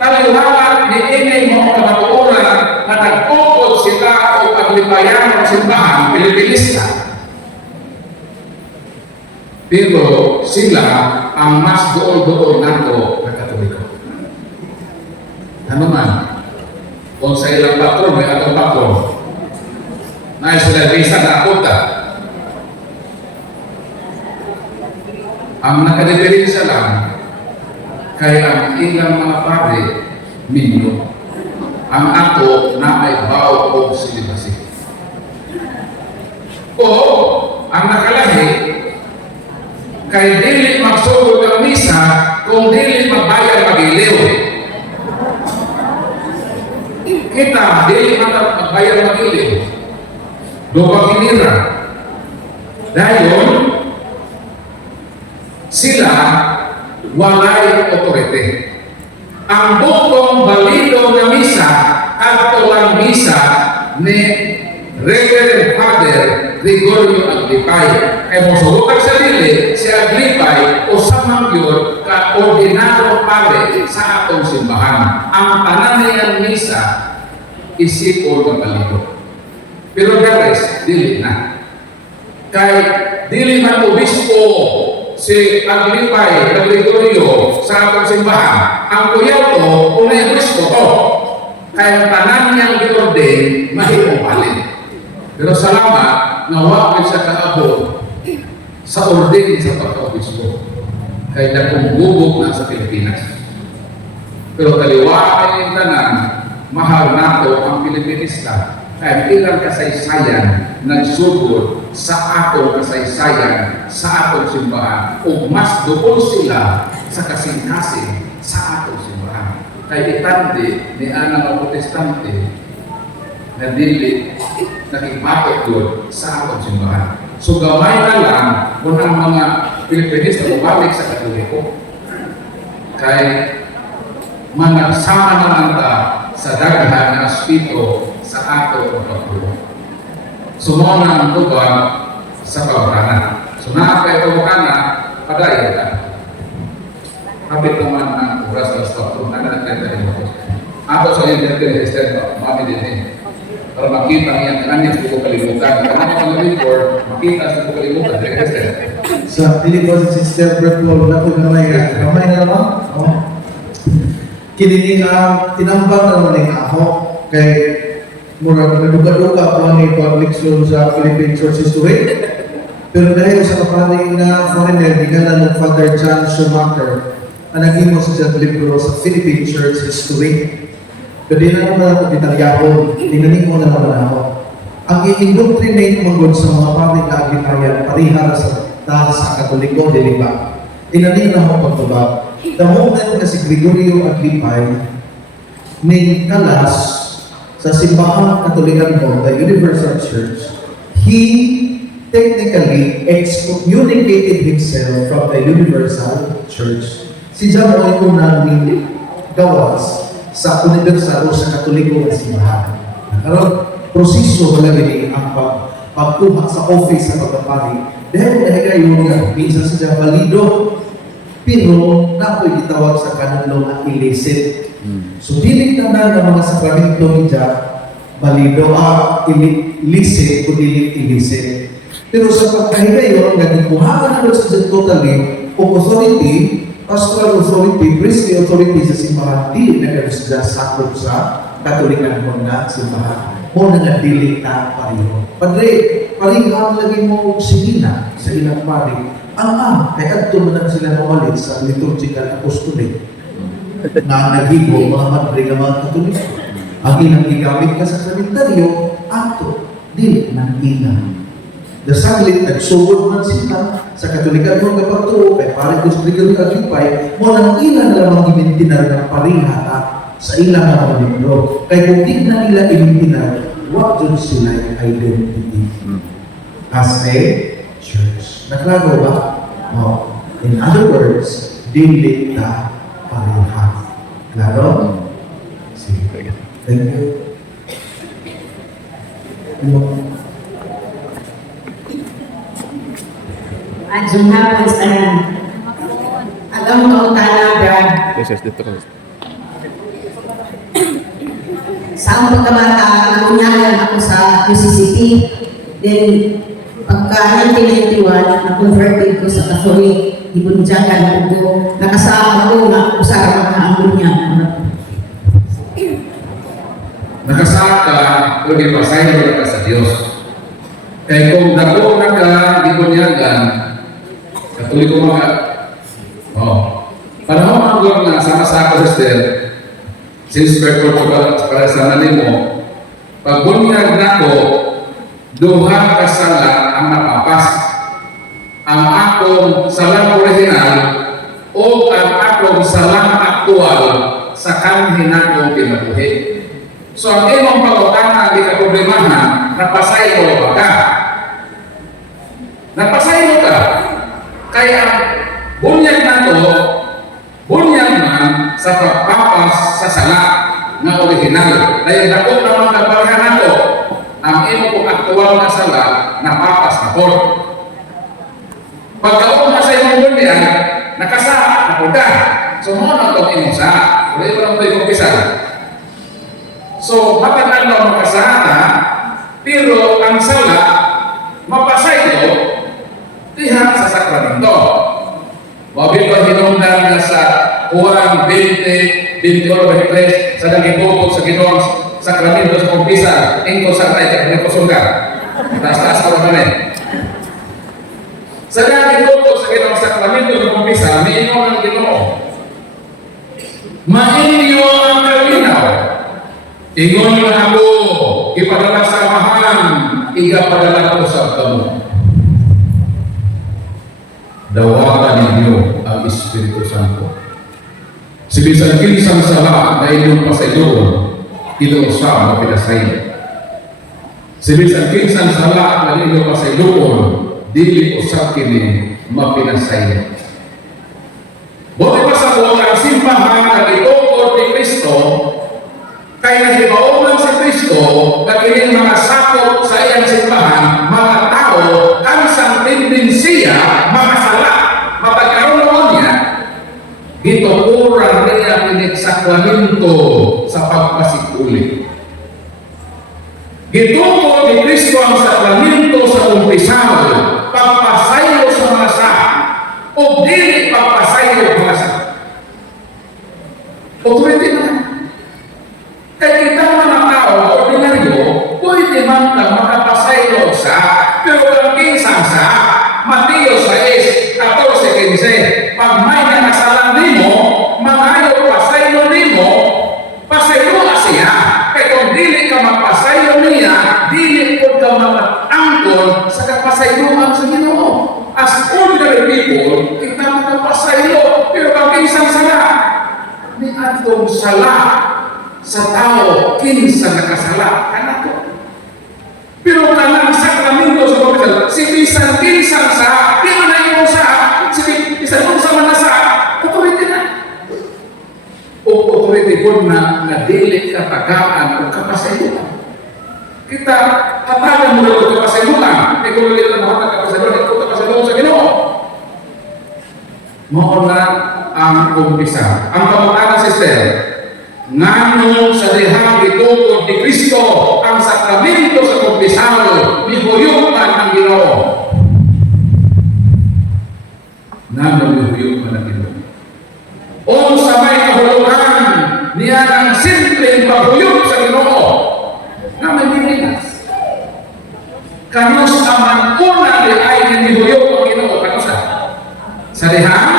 taliwanag ni inay mga kamatuoran na nagpupod sila o paglipayan ng simbahan Pilipinista. sila ang mas doon nato na Katoliko. Ano man, kung sa ilang patron, may atong patron, na sila bisa na apunta. Ang nakadiferensya lang, kaya ang ilang mga pare, minyo. Ang ato na may bao o silibasi. O, ang nakalahi, kay dili magsugod ang misa kung dili magbayad mag-iliw. Kita, dili magbayad mag-iliw. Doon kinira. Dahil, sila walay otorite. Ang bukong balido na misa at tulang misa ni Reverend Father Gregorio Aglipay. Kaya mo surutan sa dili, si Aglipay o sa mangyod ka ordinaryo pare sa atong simbahan. Ang tanan misa isipon ng balido. Pero the rest, dili na. Kay dili man obispo si Aglipay na Gregorio sa atong simbahan. Ang kuyaw to, unay obispo to. Kaya tanan niyang giorden, mahirong palin. Pero salamat, nawapit siya kaabot sa orden sa pagka-obispo. Kaya nagpunggubog na sa Pilipinas. Pero kaliwaan yung tanan, mahal nato ang Pilipinista. Kaya ilang kasaysayan nagsugod sa atong kasaysayan sa atong simbahan o mas doon sila sa kasing-kasing sa atong simbahan. Kaya itandi ni Ana ng Protestante na dili nakipakot doon sa atong simbahan. So gamay na lang kung ang mga Pilipinista bumalik sa Katoliko. Kaya managsama naman ta sa daghan na aspito sa ato o pagpulo. Sumona ang tubag sa kawanan. So nakakaya kawanan, padayon ka. Kapit naman ang oras ng stop. Nagkakita rin ako. Ako sa internet, mami din eh. Para makita niya, kanit ko kalimutan. Kanit ko before, makita ko kalimutan. Sa pili ko si Sister Bertol na po gamay na naman. Kinining tinambang naman ng ako kay mura naduga-duga po ang publication sa Philippine Church History. Pero dahil sa kapaling na foreigner, di ka ng Father John Schumacher, ang naging mo sa libro sa Philippine Church History. Pero di na naman italyahon, tinaning mo naman ako. Ang i-indoctrinate mo sa mga pari na agipayan, parihara sa Katoliko, di ba? Tinaning na ako pagtubag. The moment na si Gregorio Aglipay ning kalas sa simbahang Katolikan mo, the Universal Church, he technically excommunicated himself from the Universal Church. Si John ay unang gawas sa Universal o sa Katoliko na simbahan. Karon proseso talaga ni ang pagkuha sa office sa pagpapari. Dahil kayo nga, minsan siya valido, pero napoy gitawag sa kanunlo na illicit. So, dili tanan ng mga sakramento niya, balido, illicit o dili illicit. Pero sa pagkahigayon, nagkuhaan na sa totally, kung authority, pastoral authority, priestly authority sa simbahan, dili na kayo sila sakot sa Katolikan mo na simbahan. Mo na nga dili na pariho. Padre, parihang lagi mo sigina sa ilang pari. Kaya ito na sila mamalit sa liturgical apostolic na naghigo mga madre ng mga Katoliko. Ang ilang igamit ka sa sementeryo, ato, dili ng inang. The saglit, nagsugod man sila sa Katolikan mo na pagtuo, kay parang gusto rin yung Aglipay, mo nang ilang lamang imintinar ng parihata sa ilang mga libro. Kaya kung di na nila imintinar, what dun sila identity as a church. Naklaro ba? No. In other words, dili na pareha. Klaro? Sige. Thank you. Adjong hapon sa tanan. Alam mo kung tala, Brad. Sa akong pagkabata, nakunyalan ako sa UCCP. Then, pagka 1991, na-converted ko sa Catholic, ibunjagan ko, nakasama ko na usara mga ambon niya. Nakasaka ka, pero di pasay ka sa Diyos. Kaya kung dako na ka, di ko niyagan, katuloy ko mga, panahon ang gawin na sama-sama sister, since pagkakot ko para sa nanin mo, pag bunyag na ko, duha ka sala ang napapas. Ang akong salang original o ang akong salang aktual sa kanhin akong kinabuhi. So ang imong pag-utana di ka problemahan, napasay ko ba ka? Napasay mo ka. Kaya bunyag na to, bunyag man sa pagpapas sa sala na original. Dahil dako na mga kabarhan na to, ang imong kong aktual na sala, napapas na po. Pagkaon na sa imong bunyag, nakasa, napunta. So mo na itong imong sa, wala ko lang ito yung umpisa. So, matagal na makasama, pero ang sala, mapasay ko, diha sa sakramento. Wabil ko hinundan na sa Juan 20, 21, sa nagipupog sa Ginoong sakramento sa umpisa, ingko sa tayo, nagpusong ka. Taas-taas ko naman sa nagipupog sa Ginoong sakramento sa umpisa, may ino ng Ginoo. Mainyo ang kalinaw. Ingon na ako, ipadala sa mahal, igapadala ko sa kamo. Dawakan ninyo ang Espiritu Santo. Si bisan kinsang sala na inyong pasaydoon, ito sa mapinasay. Si bisan kinsang sala na inyong pasaydoon, dili usap kini mapinasay. Buti pa sa buong ang simbahan na itungkol ni Kristo, kaya nahibauman si Kristo na kining mga sakop sa iyang simbahan, mga tao, kansang tendensiya, mga sala, mapagkaroon niya, gitukuran niya pinagsakwaminto sa pagpasikuli. Gitungkol ni Kristo ang sakraminto sa umpisaw, pagpasayo sa mga sa, o dili pagpasayo mga sa. Authority na. Kaya kita mga tao, ordinaryo, pwede man lang makapasaylo sa, pero ang kinsang sa, Mateo 6, 14, 15, pag may nakasalang nimo, mangayo pasaylo nimo, pasaylo na siya. Kaya kung dili ka magpasaylo niya, dili po ka mag-angkol sa kapasayloan sa Ginoo. As ordinary people, kita makapasaylo, pero ang kinsang sala, ni atong sala, sa tao, kinsa nakasala, anak. Pero kanang sakramento sa pagkakal, si bisan kinsang sa, di man na yung sa, si bisan kung sa man sa, authority na. O authority po na nadili katagaan o kapasayuan. Kita, katagan mo na ito kapasayuan. E kung ulit ang mga kapasayuan, ito kapasayuan sa Ginoo. Mauna ang umpisa. Ang pamatanan sister, ngano sa dihang itungkod ni Kristo ang sakramento sa kumpisal ni huyuman ang Ginoo. Ngano ni huyuman ang Ginoo. O sa may kahulugan niya ang simpleng paghuyog sa Ginoo na may binigas. Kanus ang una ni ay ni huyog ang Ginoo. Kanus sa dihang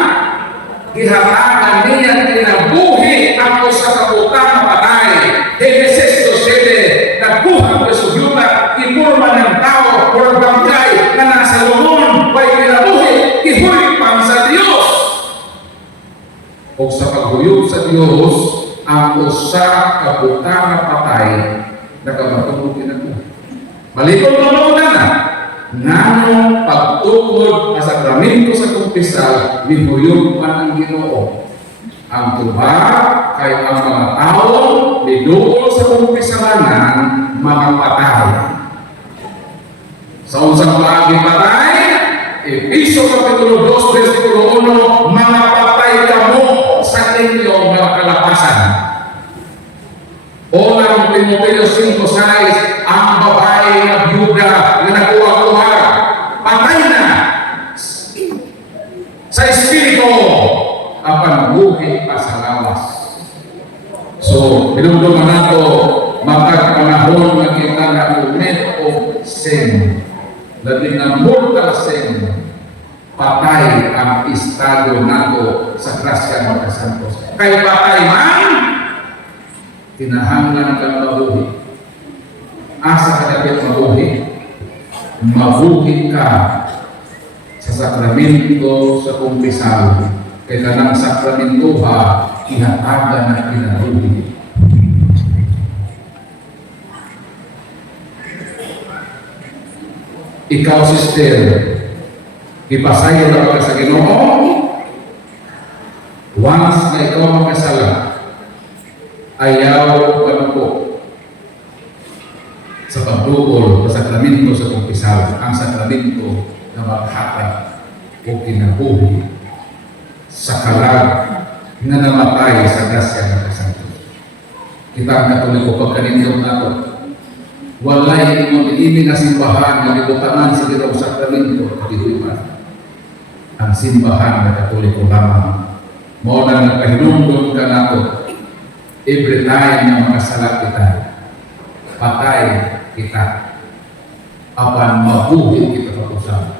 gihatakan niya kinabuhi ako sa kabutang patay. Genesis 2:7, nagbuhat ko sa yuta, iporma ng tao, o banggay na nasa lumon, may kinabuhi, ihuypan sa Diyos. O sa paghuyog sa Diyos, ang usa kabutang patay, nakamatulog kinabuhi. Malikot na ngano pagtukod sa sakramento sa kumpisal ni huyog man ang Ginoo. Ang tuba kay ang mga tao niduol sa kumpisalanan mga patay. Sa unsang lagi patay, Episo Kapitulo 2, versikulo 1, mga patay kamo sa inyong mga kalapasan. Unang Timoteo 5:6, ang babae na byuda na nakuha-kuha Espiritu apan buhi pa sa lawas. So, pinumduman nato matag panahon nga kita na unit of sin. Labing na mortal sin, patay ang estado nato sa grasya ng Santos. Kay patay man, kinahanglan kang mabuhi. Asa ka dapat mabuhi? Mabuhi ka sa sakramento sa kumpisal. Kaya kanang sakramento ha, ihatagan na kinabuhi. Ikaw, sister, ipasayo na ka sa Ginoo. Once na ikaw magkasala, ayaw panuko sa pagdukol sa sakramento sa kumpisal, ang sakramento na maghatag o kinabuhi sa kalag na namatay sa grasya ng Santos. Kita ang Katoliko pagkanindong nato. Walay mo diini na simbahan na ibutanan sa dirong sakramento katihuman. Ang simbahan na Katoliko lamang. Mao na nagpahinungdon ka nato. Every time na makasala kita, patay kita. Apan mabuhi kita pag-usap.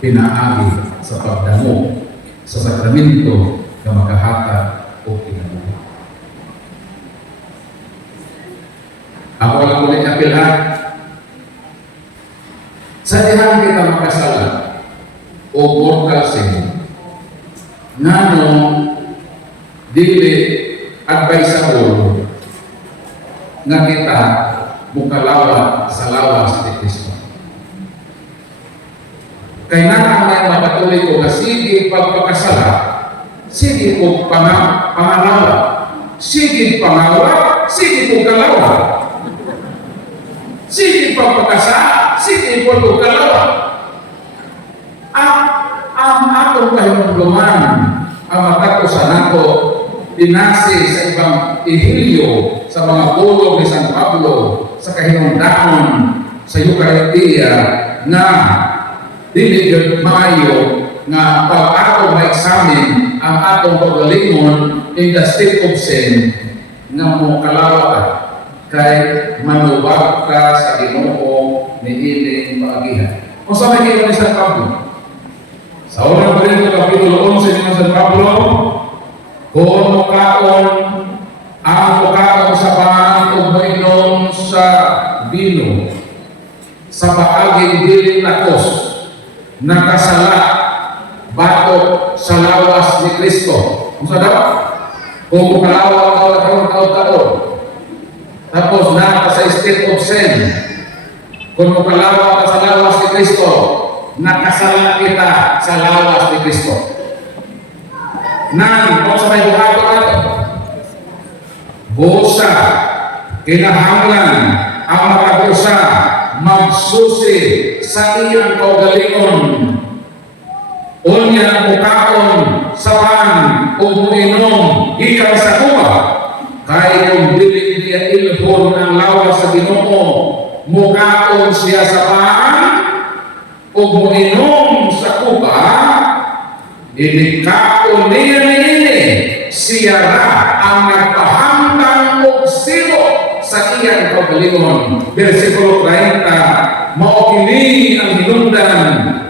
Pinaagi sa pagdamo sa sakramento na makahatag o kinabuhi. Ako lang ulit apilan. Sa dihan kita makasala o mortal sin, ngano dili advisable nga kita mukalawa sa lawas ni Kristo. Kaya na may mapatuloy ko na sige pagpakasala, sige po pangalawa, sige pangawa, sige po kalawa. Sige pagpakasala, sige po kalawa. Ang atong kahimuluman, ang mata ko sa nato, pinasi sa ibang ihilyo, sa mga bulog ni San Pablo, sa kahinungdaon, sa Eucharistia, na dili mayo nga pag atong ma-examine ang atong pagalingon in the state of sin nga mo kalawa ka kay manubag ka sa Ginoo ni ining paagihan. Kung sa may ni San Pablo, sa unang Korinto kapitulo 11 ni San Pablo, kung mukaon ang mukaon sa paan o mainom sa bino sa paaging dili nakos nakasala batok sa lawas ni Kristo. Kung sa daw? Kung mukalawa taon. Tapos naka sa state of sin. Kung mukalawa ka sa lawas ni Kristo, nakasala kita sa lawas ni Kristo. Nang, kung sa may buhato nato, busa, kinahanglan ang makabusa, magsusi sa iyang kaugalingon. Unya mukaon sa pan o muinom ikaw sa kuha. Kaya kung dili niya ilhon ang lawas sa Ginoo, mukaon siya sa pan o muinom sa kuha, inikaon niya niini siya ra ang nagpahamtang og silo sa iyang kaugalingon. Versikulo 30, mao kini ang hinungdan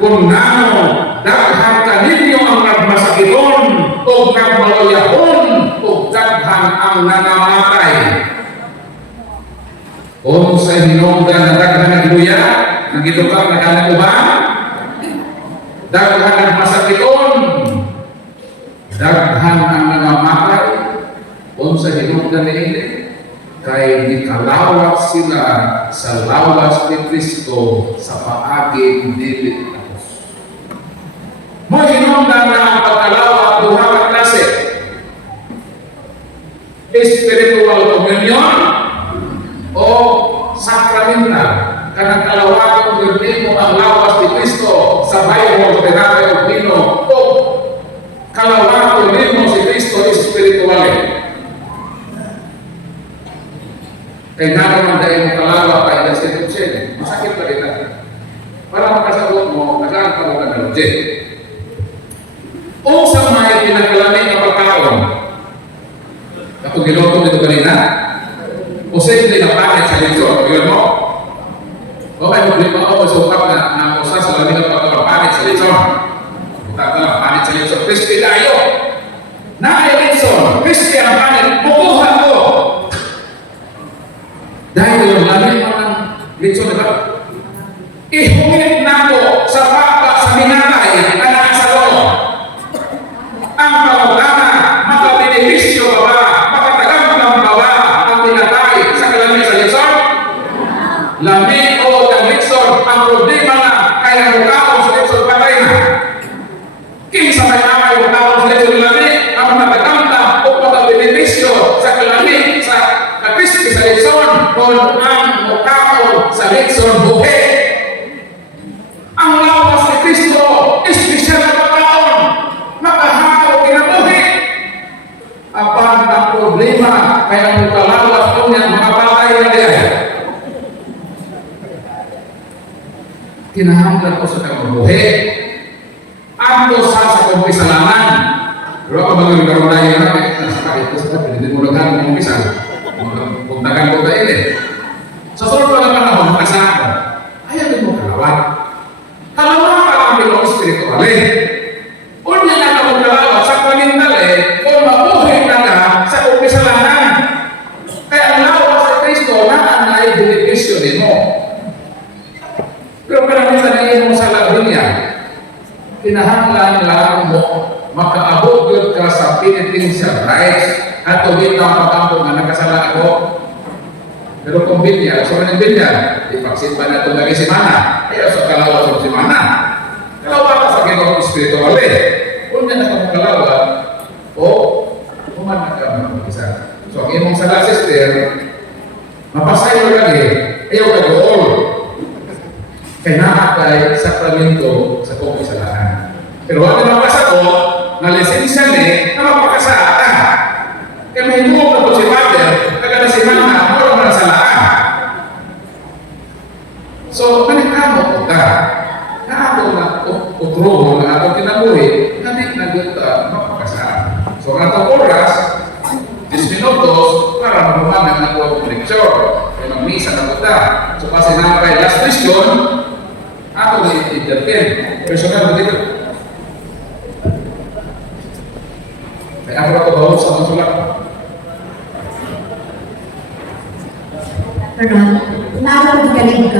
kung nano daghan kaninyo ang nagmasakiton o nagmaluyahon o daghan ang nangamatay. Kung sa hinungdan na daghan na giluya, nagidukak na kanang uban, daghan nagmasakiton, daghan ang nangamatay. Kung sa hinungdan na ini, kay nikalawat sila sa lawas ni Kristo sa paaging dili tapos. Mo hinungdan na ang pagkalawat duha ka klase. Spiritual communion o sacramental. Kanang kalawat kung mo ang lawas ni Kristo sa bayo o terapi o pino o kalawat mo si Kristo spiritual. Kaya naman dahil mo kalawa pa yung state of sin, masakit pa rin natin. Para makasagot mo, nagaan pa mo ng logit. O posible na pangit sa lechon. Yun mo. Okay, problema ako, sukap na kusa sa lamig ang pagkakapangit sa lechon. Butak na lang, pangit sa lechon. Crispy tayo. Na ay lechon, crispy ang pangit, bukuhan ko. Dahil yung lamig mo ng lechon, diba? Ihumit na ko sa papa sa minatay, anak sa loob. Ang pagkakama, makabenepisyo ba ba? Makatagamang ba ba ang minatay sa kalamig sa lechon? Lamig o ng lechon, ang problema na kaya mukhaon sa lechon patay na. Kinsa may amay mukhaon sa lechon lamig, ang matagamta o makabenepisyo sa kalamig sa crispy sa lechon kung ang mukhaon sa lechon buhay. Ang lawas ni Kristo, espesyal na pagkaon, makahaw kinabuhi. Apan ang problema, kaya ang kalawas ko niya, makapatay na diya. Kinahanglan ko sa kamabuhi. Ang dosa sa kumpisalanan. Pero ako mga karoon na nasa kahit ko sa kapit, hindi mo naghan ng kumpisal. Puntakan ko tayo eh. Sa sunod pa naman ako, makasa ako. Ayaw din mo kalawat. Kalawat pa ang bilong spiritual eh. Unya na ka mong kalawat sa panintal eh, kung mabuhay na ka sa kumpisalanan. Kaya ang lawas sa Kristo, na ay benepisyo din mo. Pero karamihan na yun mo sa labing yan, kinahanglan lang mo makaabot yun ka sa penitential rights at tubig na pagkampo na nakasala ako. Pero kung binya, gusto mo ng binya, ipaksin pa na itong lagi simana. Ayaw sa kalawat sa simana. Kalawat ka sa ginawang spiritual eh. Kung yan na kalawat, o kuman na ka mag-isa. So ang imong sala, sister, mapasayo lagi, ayaw ka doon. Kinakakay sakramento sa kumpisalahan. Pero wag naman kasako, na lisensya ni, na mapakasaan. Kaya may buong na po si Father, kagana si Mana, wala mo na salaan. So, manikamo ko ka. Na ako na utruho na ako kinabuhi, na di naguta mapakasaan. So, natang oras, 10 minutos, para mabumangan na po ang lecture. Kaya mag-misa na po ta. So, kasi nakakay last question, ako na i-entertain. Personal mo dito. Kaya ako na ito bawang sa mga sulat. Perdón, napagikalig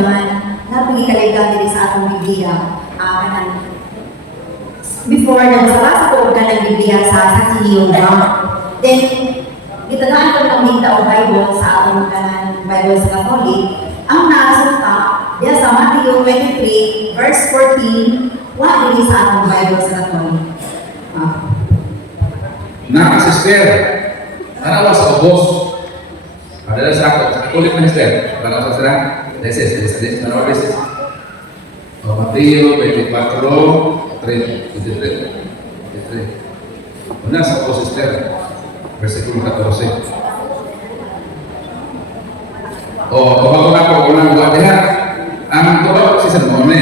din sa atong Biblia. Before, nagsabasa ko ka ng Biblia sa Saksi Jehovah. Then, gitagaan ko ng Minta o Bible sa atong Bible sa Catholic. Ang naasunta, diya sa Matthew 23, verse 14, wala din sa atong Bible sa Catholic. Sister, tanawa sa ubos. Padahal sa ako, sa kulit na sister. Tanawa sa sila, deses, tanawa deses. O Mateo 24, 23. Una sa ubos, sister. Versikulo 14. O, tumago na po unang buwan diha. Ang tumago si San Mone.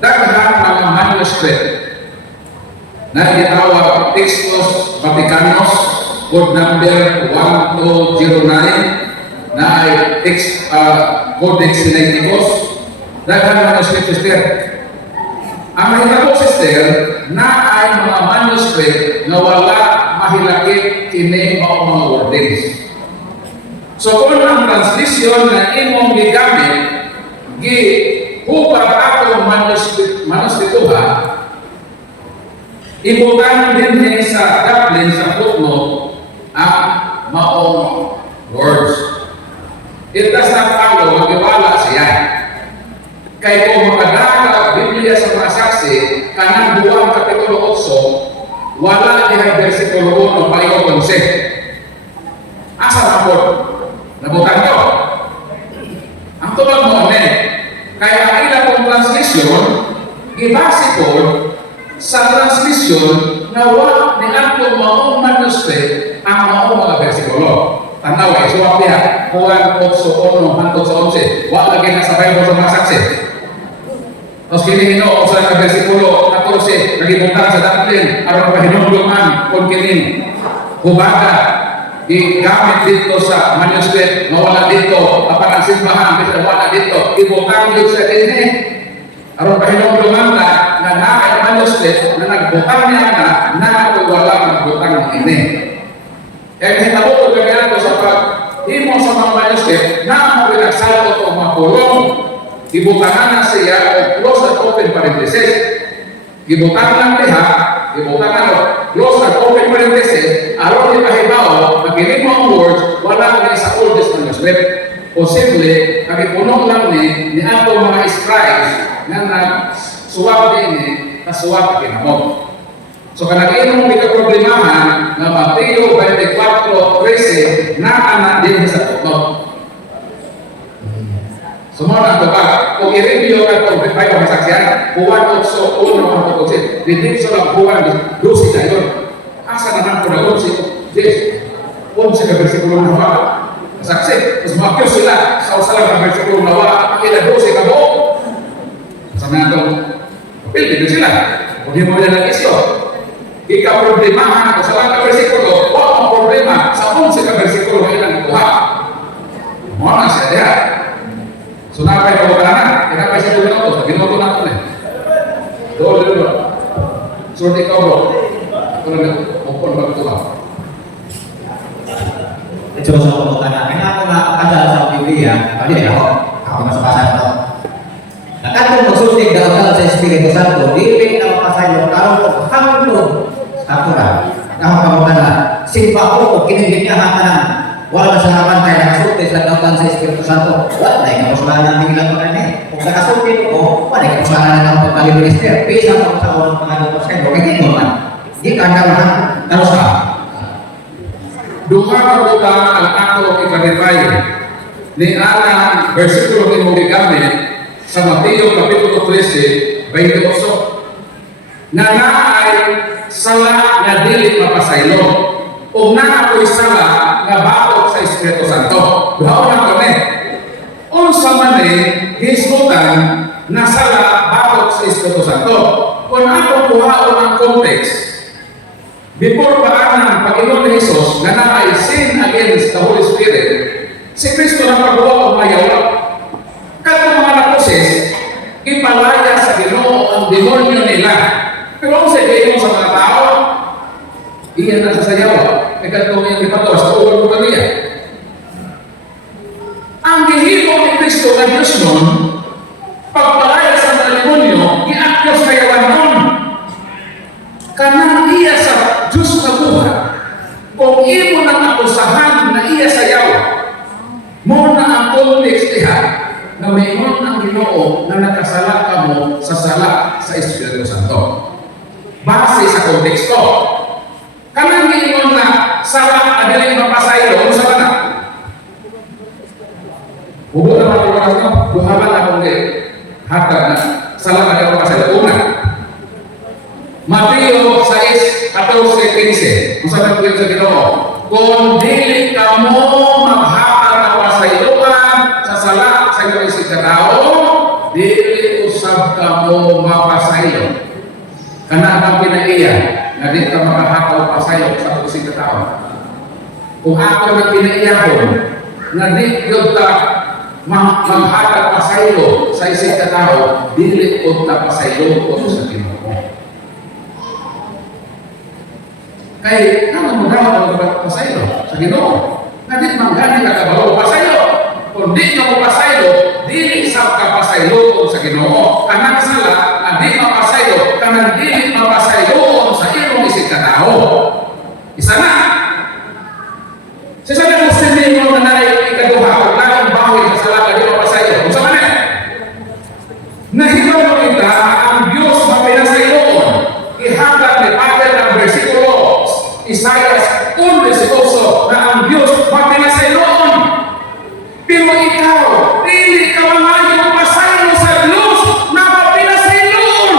Daghan ng manuscript na itawag Textus Vaticanos, code number 1209, na ay Codex Sinaiticus. Daghan manuscript, sister. Ang mahitabo, sister, na ay mga manuscript na wala mahilakit kini mga wordings. So kung ang translation na imong gigamit, hubag atong manuskrituha, ibutan din sa Dublin sa footnote ang maong words. It does not follow, magiwala siya. Kaya kung makadaka Biblia sa mga saksi, kanang 2 kapitulo 8, wala din versikulo 1 pareho konsept. Asa na po? Nabutan ko. Ang tubag mo, kaya ang ilang translation, ibase ko sa translation na wala ni atong maong manuscript ang maong mga versikulo. Tanaw ay suwak niya, Juan 8:1 hangtod sa 11. Wala lagi na sa Bible sa mga saksi. Tapos kinihino sa versikulo 14, nagibutan sa Dublin, aron pa hinulungan kung kinin hubaga. gigamit dito sa manuscript, mawala dito, apan ang simbahan, bisa wala dito, ibutang yun sa dinhi. Aron pahinong lumanta, na nakay manuscript, na nagbutang niya na ako wala nagbutang ng ini. Kaya hinabot ko kaya sa pag-himo sa mga manuscript, na ako pinagsalto o makulong, ibutangan na siya o close at open parenthesis. Ibutangan lang diha, ibutangan o close at open parenthesis, aron di pahibaw, pag-inig mo ang words, wala na sa oldest manuscript. Posible, nagipuno lang ni ato mga scribes na nagsuwap din kasuwap kinamot. So kanang mo ito problemahan na Mateo 24:13 na anak din sa tutok. Semua nak buka, kung i-review ka itong bayo kasaksiyan, buwan o so, ulo ang pagkutsin. Hindi sa lang buwan, dosi na yun. Asa naman ko na dosi? Yes. Kung sa versikulo na wala, kasaksi, mas makyo sila sa usalang na versikulo na wala, pakila dosi ka buo. Sa mga itong, pildi din sila. Kung di mo nila ng-isyo, ika problemahan, kung sa lang ka versikulo, wala ang problema sa kung sa versikulo na ilang kuha. Mga siya diha. So napay ko kana, napay sa tuloy ako, ginoto na ko eh. Dolo. So di ko bro. Ako na open ba ito ba? Ito sa mga tanah. Kaya ako nakakadal sa Biblia, pwede ako masabasa ito. Nakatong magsultig daw sa Espiritu Santo, di na mapasaylo, karoon ko hangtod sa Torah. Ako kamutan na, simpa ko, kinibig niya hakanan. Wala sa naman tayo nakasulti sa dautan sa Espiritu Santo. Wala na kapusalanan ng ilang mga niya. Kung sa kasulti ko, wala na kapusalanan ng pagkaliminister. Pisa ko sa unang pangalan ko sa iyo. Kaya hindi man. Hindi ka naman. Ano sa? Dumaruta ang ato ikanipay ni Ana versikulo ni mo gigamit sa Mateo kapitulo 13, 28. Na naay sala nga dili mapasaylo. O na ako'y sala nga bakot sa Espiritu Santo. Duhaw na kami. Unsa man hisgutan na sala bakot sa Espiritu Santo. Kung ako kuhaon ang context, before pa ang Panginoon ni Jesus na naay sin against the Holy Spirit, si Kristo na pagbuo o mayaw. Katong mga naposes, ipalaya sa Ginoo ang demonyo nila. Pero kung sa Ginoo sa mga tao, iyan na sa sayaw. Katong yung ipatawas sa ulo mo kaniya. Ang gihimo ni Kristo na Diyos nun, pagpalaya sa mga demonyo, i-akyos kayawan nun. Kanang iya sa Diyos na buhay, kung imo nang akusahan na iya sayaw, mo na ang context diha, na mayroon ang Ginoo na nakasala ka mo sa sala sa Espiritu Santo. Base sa konteksto. Kanang gingon na sala adili mapasaylo, ano sa na? Huwag na matulas na, buhaban na kung di hatag na sala adili mapasaylo. Una, Mateo 6:14-15. Kung saan natin sa Ginoo, kung dili ka mo maghatag na pasayloan sa sala sa iyong isip ka tao, dili usab ka mo mapasaylo. Kana ang pinaiya na di ka makahataw pasaylo sa isip ka tao. Kung ako na pinaiyahon na di yun ka maghatag pasaylo sa isip ka tao, dili ko ta pasaylo ko sa Ginoo. Kaya naman mo daw ang pasaylo sa Ginoo. Na di manggani ka kabaw pasaylo. Kung di nyo ko pasaylo, dili sa kapasaylo sa Ginoo. Kanang sala, na di mapasaylo, kanang dili mapasaylo sa ilong isip ka tao. Isa na. Sa sabi mo sinimo na naay ikaduha, kung lang bawi sa sala ka di mapasaylo. Kung sa manin, nahibaw mo kita ang Diyos mapinasayloon. Ihatag ni Pavel ang versikulo Isaiah 1:12 na ang Diyos mapinasayloon. Pero ikaw, dili ka mamayo pasaylo sa Diyos na mapinasayloon.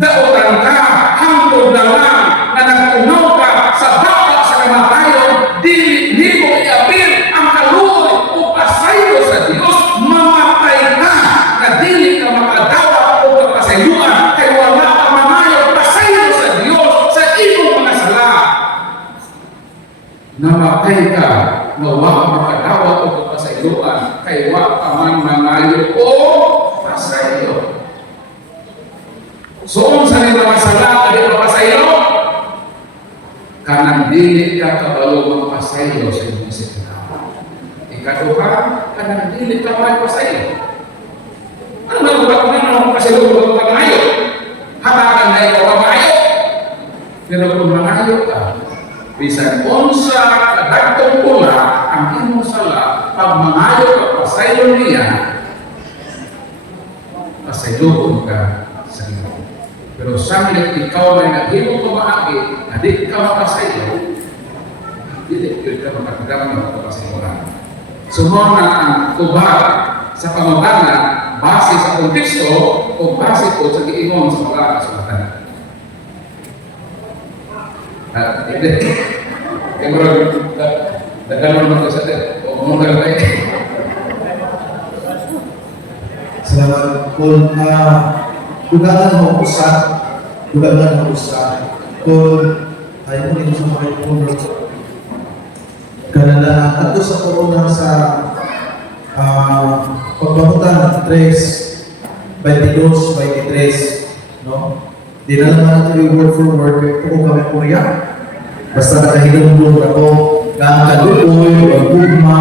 Daotan ka, hangtod na lang na nagtunaw ka sa baba sa kamatayon, dili nimo iapil ang kaluoy o pasaylo sa Diyos, mamatay ka na dili ka makadawa o magpasayloan kay wala ka mamayo pasaylo sa Diyos sa imong mga sala. namatay ka, na wa makadawat o kapasayloan, kay wa ka man mangayo o pasaylo. So, sa nila masala, kaya papasaylo, kanang dili ka kabalo magpasaylo sa iyong sikap. Ikaduha, kanang dili ka magpasaylo. Ano ba kung ano pasaylo kung mangayo? Hatakan na ikaw mangayo. Pero kung mangayo ka, bisan unsa kadagtong pula ang imong sala, pag mangayo ka pasaylo niya, pasaylo ka sa iyo. Pero samlit ikaw na naghimo kumaagi, na di ka mapasaylo, hindi ka makatagam na mapasayloan. Sumuna ang tubag sa pamabangan base sa konteksto o base po sa giingon sa mga kasulatan. Hindi. Kaya marag, nagkaroon mo sa atin. O mga tayo. Salamat po. Dugangan mo usap. Dugangan mo usap. Kung ayaw mo rin sa mga puno. Kanala, ato sa corona sa pagbabutan 3, 22, 23, no? Di na naman natin yung word for word, kung kami Korea. Basta nakahilong-long ako, na ang kaluoy, ang gugma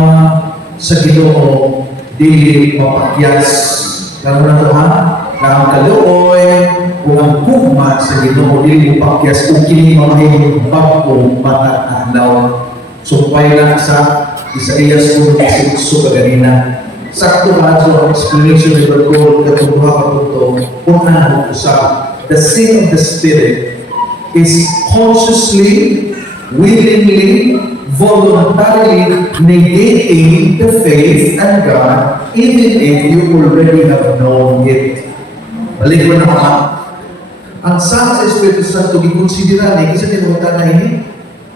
sa Ginoo, di mapakyas. Lalo na ito ha, na ang kaluoy, kung ang gugma sa Ginoo, di mapakyas, kung kini mamahimong bagong matatandaw. Sumpay lang sa Isaías 46 kaganina. Sakto ba ang explanation ni Bergol katubuha ka ito kung ano usap. The sin of the Spirit is consciously, willingly, voluntarily negating the faith and God even if you already have known it. Balik ko naman. Ang sa Espiritu Santo gikonsidera ni isa tinutan na ini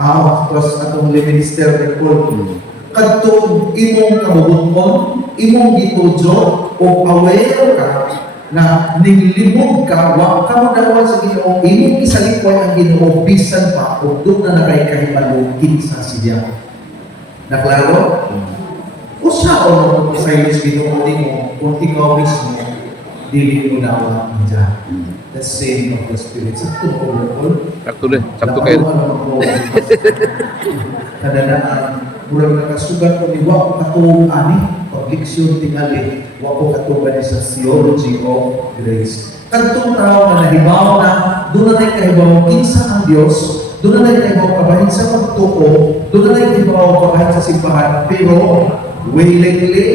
tapos atong minister ni Paul. Kadtong imong kabubuton, imong gitujo o aware ka na nilimog ka, wa ka mo dawan sa Ginoo, imong isalikway ang Ginoo bisan pa ug doon na nakahibalo kinsa siya. Naklaro? Usa o mo sa Ginoo nimo kung ikaw mismo dili mo dawan diyan. The same of the Spirit. Sakto ko Paul. Sakto deh, sakto kayo. Kadadaan, murag nakasugat ko ni wa ko katuong ani, pag-leksyon tingali, wa ko katuong sa theology of grace. Kadtong tao na nahibaw na, doon na tayo kahibaw kinsa ang Diyos, doon na tayo kahibaw kabahin sa pagtuko, doon na tayo kahibaw kabahin sa simbahan, pero willingly,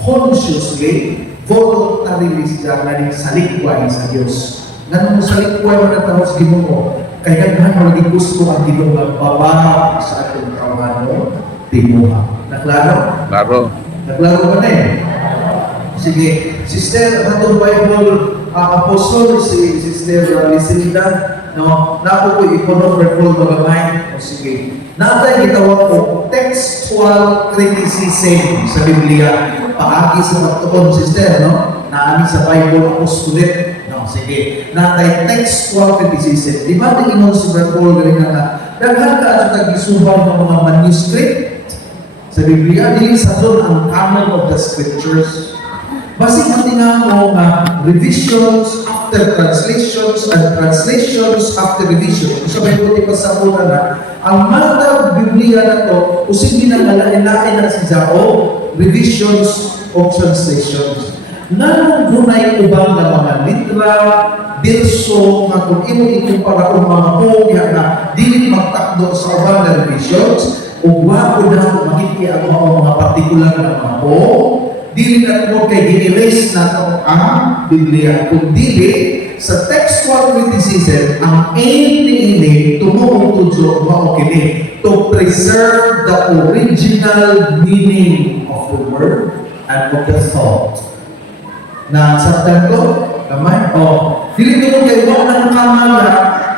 consciously, voluntarily siya na rin salikway sa Diyos. Nang salikway mo na tao sa Ginoo, kaya ganahan mo naging gusto ang Ginoo magbaba sa atong kawan timuha. Naklaro? Klaro. Naklaro ba na eh? Sige, Sister, atong Bible Apostle, si Sister Lisinda, no, napo ko ikono recall bagamay. O sige, natay gitawag ko textual criticism sa Biblia. Paagi sa pagtuon, Sister, no? Naami sa Bible Apostolate. No, sige. Natay textual criticism. Di ba di ingon si Brother Paul galing na daghan ka at tagisuhan ng mga manuscript sa Biblia, dili sa doon ang canon of the scriptures. Basig matinga mo nga revisions after translations and translations after revisions. Sabay ko di pa sa una na, ang matag Biblia na to, usig ginagalain na si Zao, revisions of translations. Nanong dunay ubang na mga litra, birso, nga kung ikumpara kung mga pugya na dili magtakdo sa ubang na revisions, o wako na makikita ang mga partikular na mga po, dili na mo kay ginilis na ito ang Biblia. Kung dili, sa textual criticism, ang aim ni ini, tumulong tudyo, maokini, to preserve the original meaning of the word and of the thought. Na sa ko, kamay, dili tumulong kay wak ng kamala,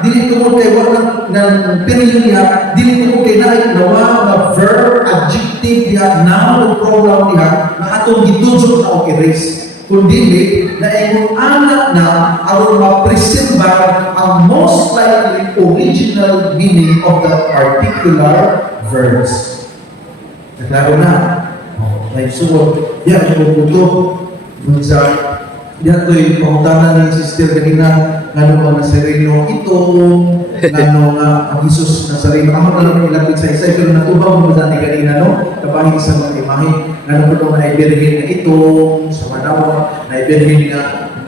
dili tumulong kay wak ng pirilya, dili tumulong kay naik nawa na verb, adjective ya, noun, pronoun ya, na atong gitudyo na erase. Kundi na ingon anak na aron ma-preserve ang most likely original meaning of that particular verse. Naklaro na. May suot. Yan, puputo. Dun sa, yan to yung pangutanan ng sister kanina, ngano nga Nazareno ito, ngano nga ang Jesus Nazareno. Ako na lang ilapit sa isa, pero natubang mo dati kanina, no? Kabahin sa mga imahe, ngano ko naman ay birhin na ito, sa Manawa, na ibirhin na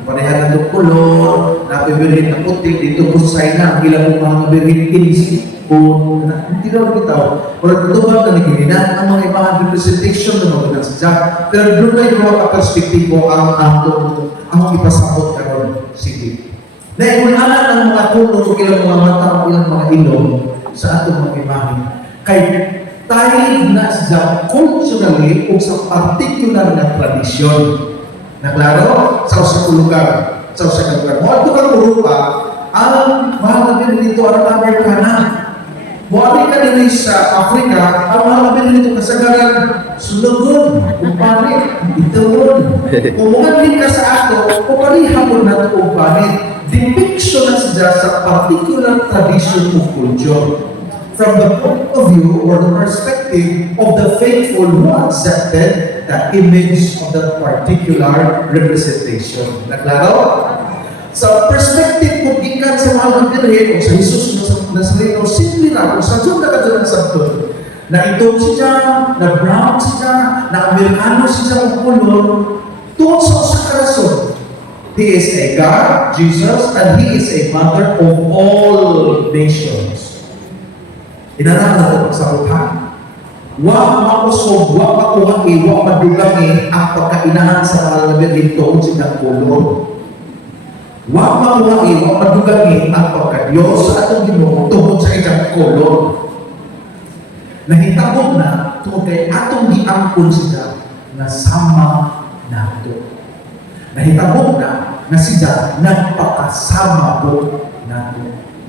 pareha na itong kolor, na ibirhin na puti, dito po sa ina, ang ilang mga birhin inisi, kung hindi daw bitaw, wala natubang na nagigina, ang mga imahe representation ng mga sa Jack. Pero doon may mga perspektibo ang ipasabot karon sige. Na inunanan ng mga tulong, ilang mga mata, ilang mga ilong sa atong mga imahe. Kay tayo na sa culturally o sa particular na tradisyon. Naklaro? Sa lugar. Sa lugar. Mga ito kang Europa, ang mahal na dito ang Amerikana. Muari ka nila sa Africa, ang mga nito kasagaran, sulugon, upanit, ituon. Umugan ka sa ato, uparihan mo na ito upanit. Depiction na siya sa particular tradition of culture. From the point of view or the perspective of the faithful who accepted the image of that particular representation. Naklaro? Sa perspective kung ikan sa mga birhen o sa Jesus Nazareno, simple lang, kung sa Diyos na kadyan sa Diyos, na itong siya, na brown siya, na Amerikano siya ang kulon, tungkol sa usang karason. He is a God, Jesus, and He is a mother of all nations. Inanahan natin pagsabutan. Wa makusog, wa makuhangi, wa madulangi ang pagkainahan sa mahal na birhen tungkol siya kulon. Wa makuhangi, wa madulangi ang pagka-Diyos sa atong Ginoo tungkol sa isang kolon. Nahitabog na tungkol kay atong giangkon siya na sama nato. Nahitabog na siya nagpakasama po nato.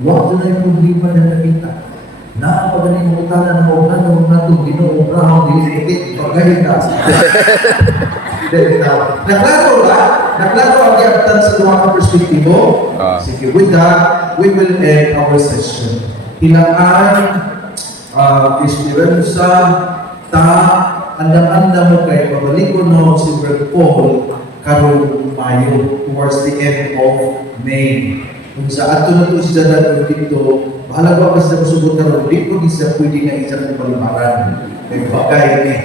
Wa na yung problema na nakita. Napagaling mo tala ng organo nato Ginoo brahon dili pagayta. Naklaro ba? Naklaro ang yagtan sa mga perspektibo? Sige, with that, we will end our session. Hilangan, Esperanza, ta, andam-andam mo kay pabalik ko no si Brother Paul karong Mayo towards the end of May. Kung sa ato na ito siya dito dito, bahala ba kasi sa subot na rin, di ko di siya pwede nga isang palimaran. May bagay niya.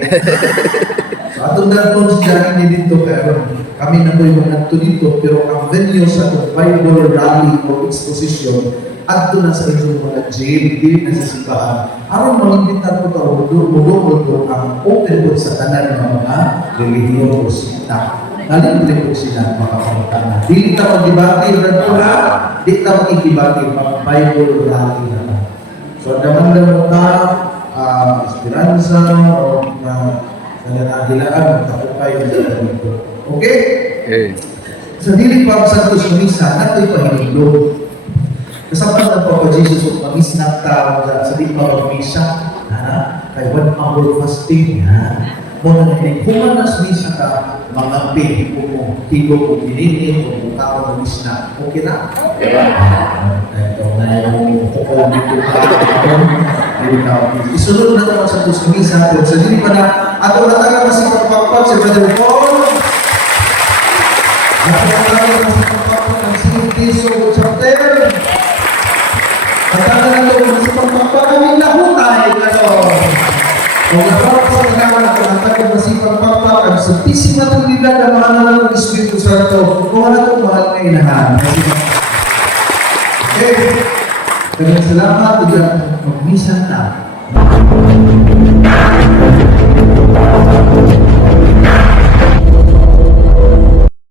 So atong nagtong siya ini dito pero kami na po yung nagto dito pero ang venue sa Bible rally o exposition adto na sa inyong mga jail, dili na sa simbahan. Aron mag-imbitar ko ito, doon ang open book sa tanan ng mga religiosita. Nalimutin po sila mga pamutana. Dili ka mag-debate na di ka mag-debate mag-Bible rally na. So naman mo ka, Esperanza o nananagilaan, magkakupay ang dito. Okay? Sa dili pa sa Santos Misa, nato'y pahinilo. Kasapat na po pa Jesus o pamis ng tao sa di pa mag-misa. Kay 1 hour fasting. Muna nagkuman na sa misa ka, mga pihipo mo, higo mo, pinili mo, mukha mo na misa. Okay na? Ito na yung kukong dito ka. Isunod na naman sa Santos Misa. Sa dili pa na, ato na tayo masipagpagpag si Brother Paul. Ato na tayo masipagpagpag ng Sintiso Chapter. Pagkata na ito, masipagpagpag kaming lahutay. Kung nakarap sa kanaman at ang masipagpagpag ang Santisima Trinidad na mahal na ng Espiritu Santo, kung ano itong mahal na inahan. Okay. Kaya salamat, mag-misa na.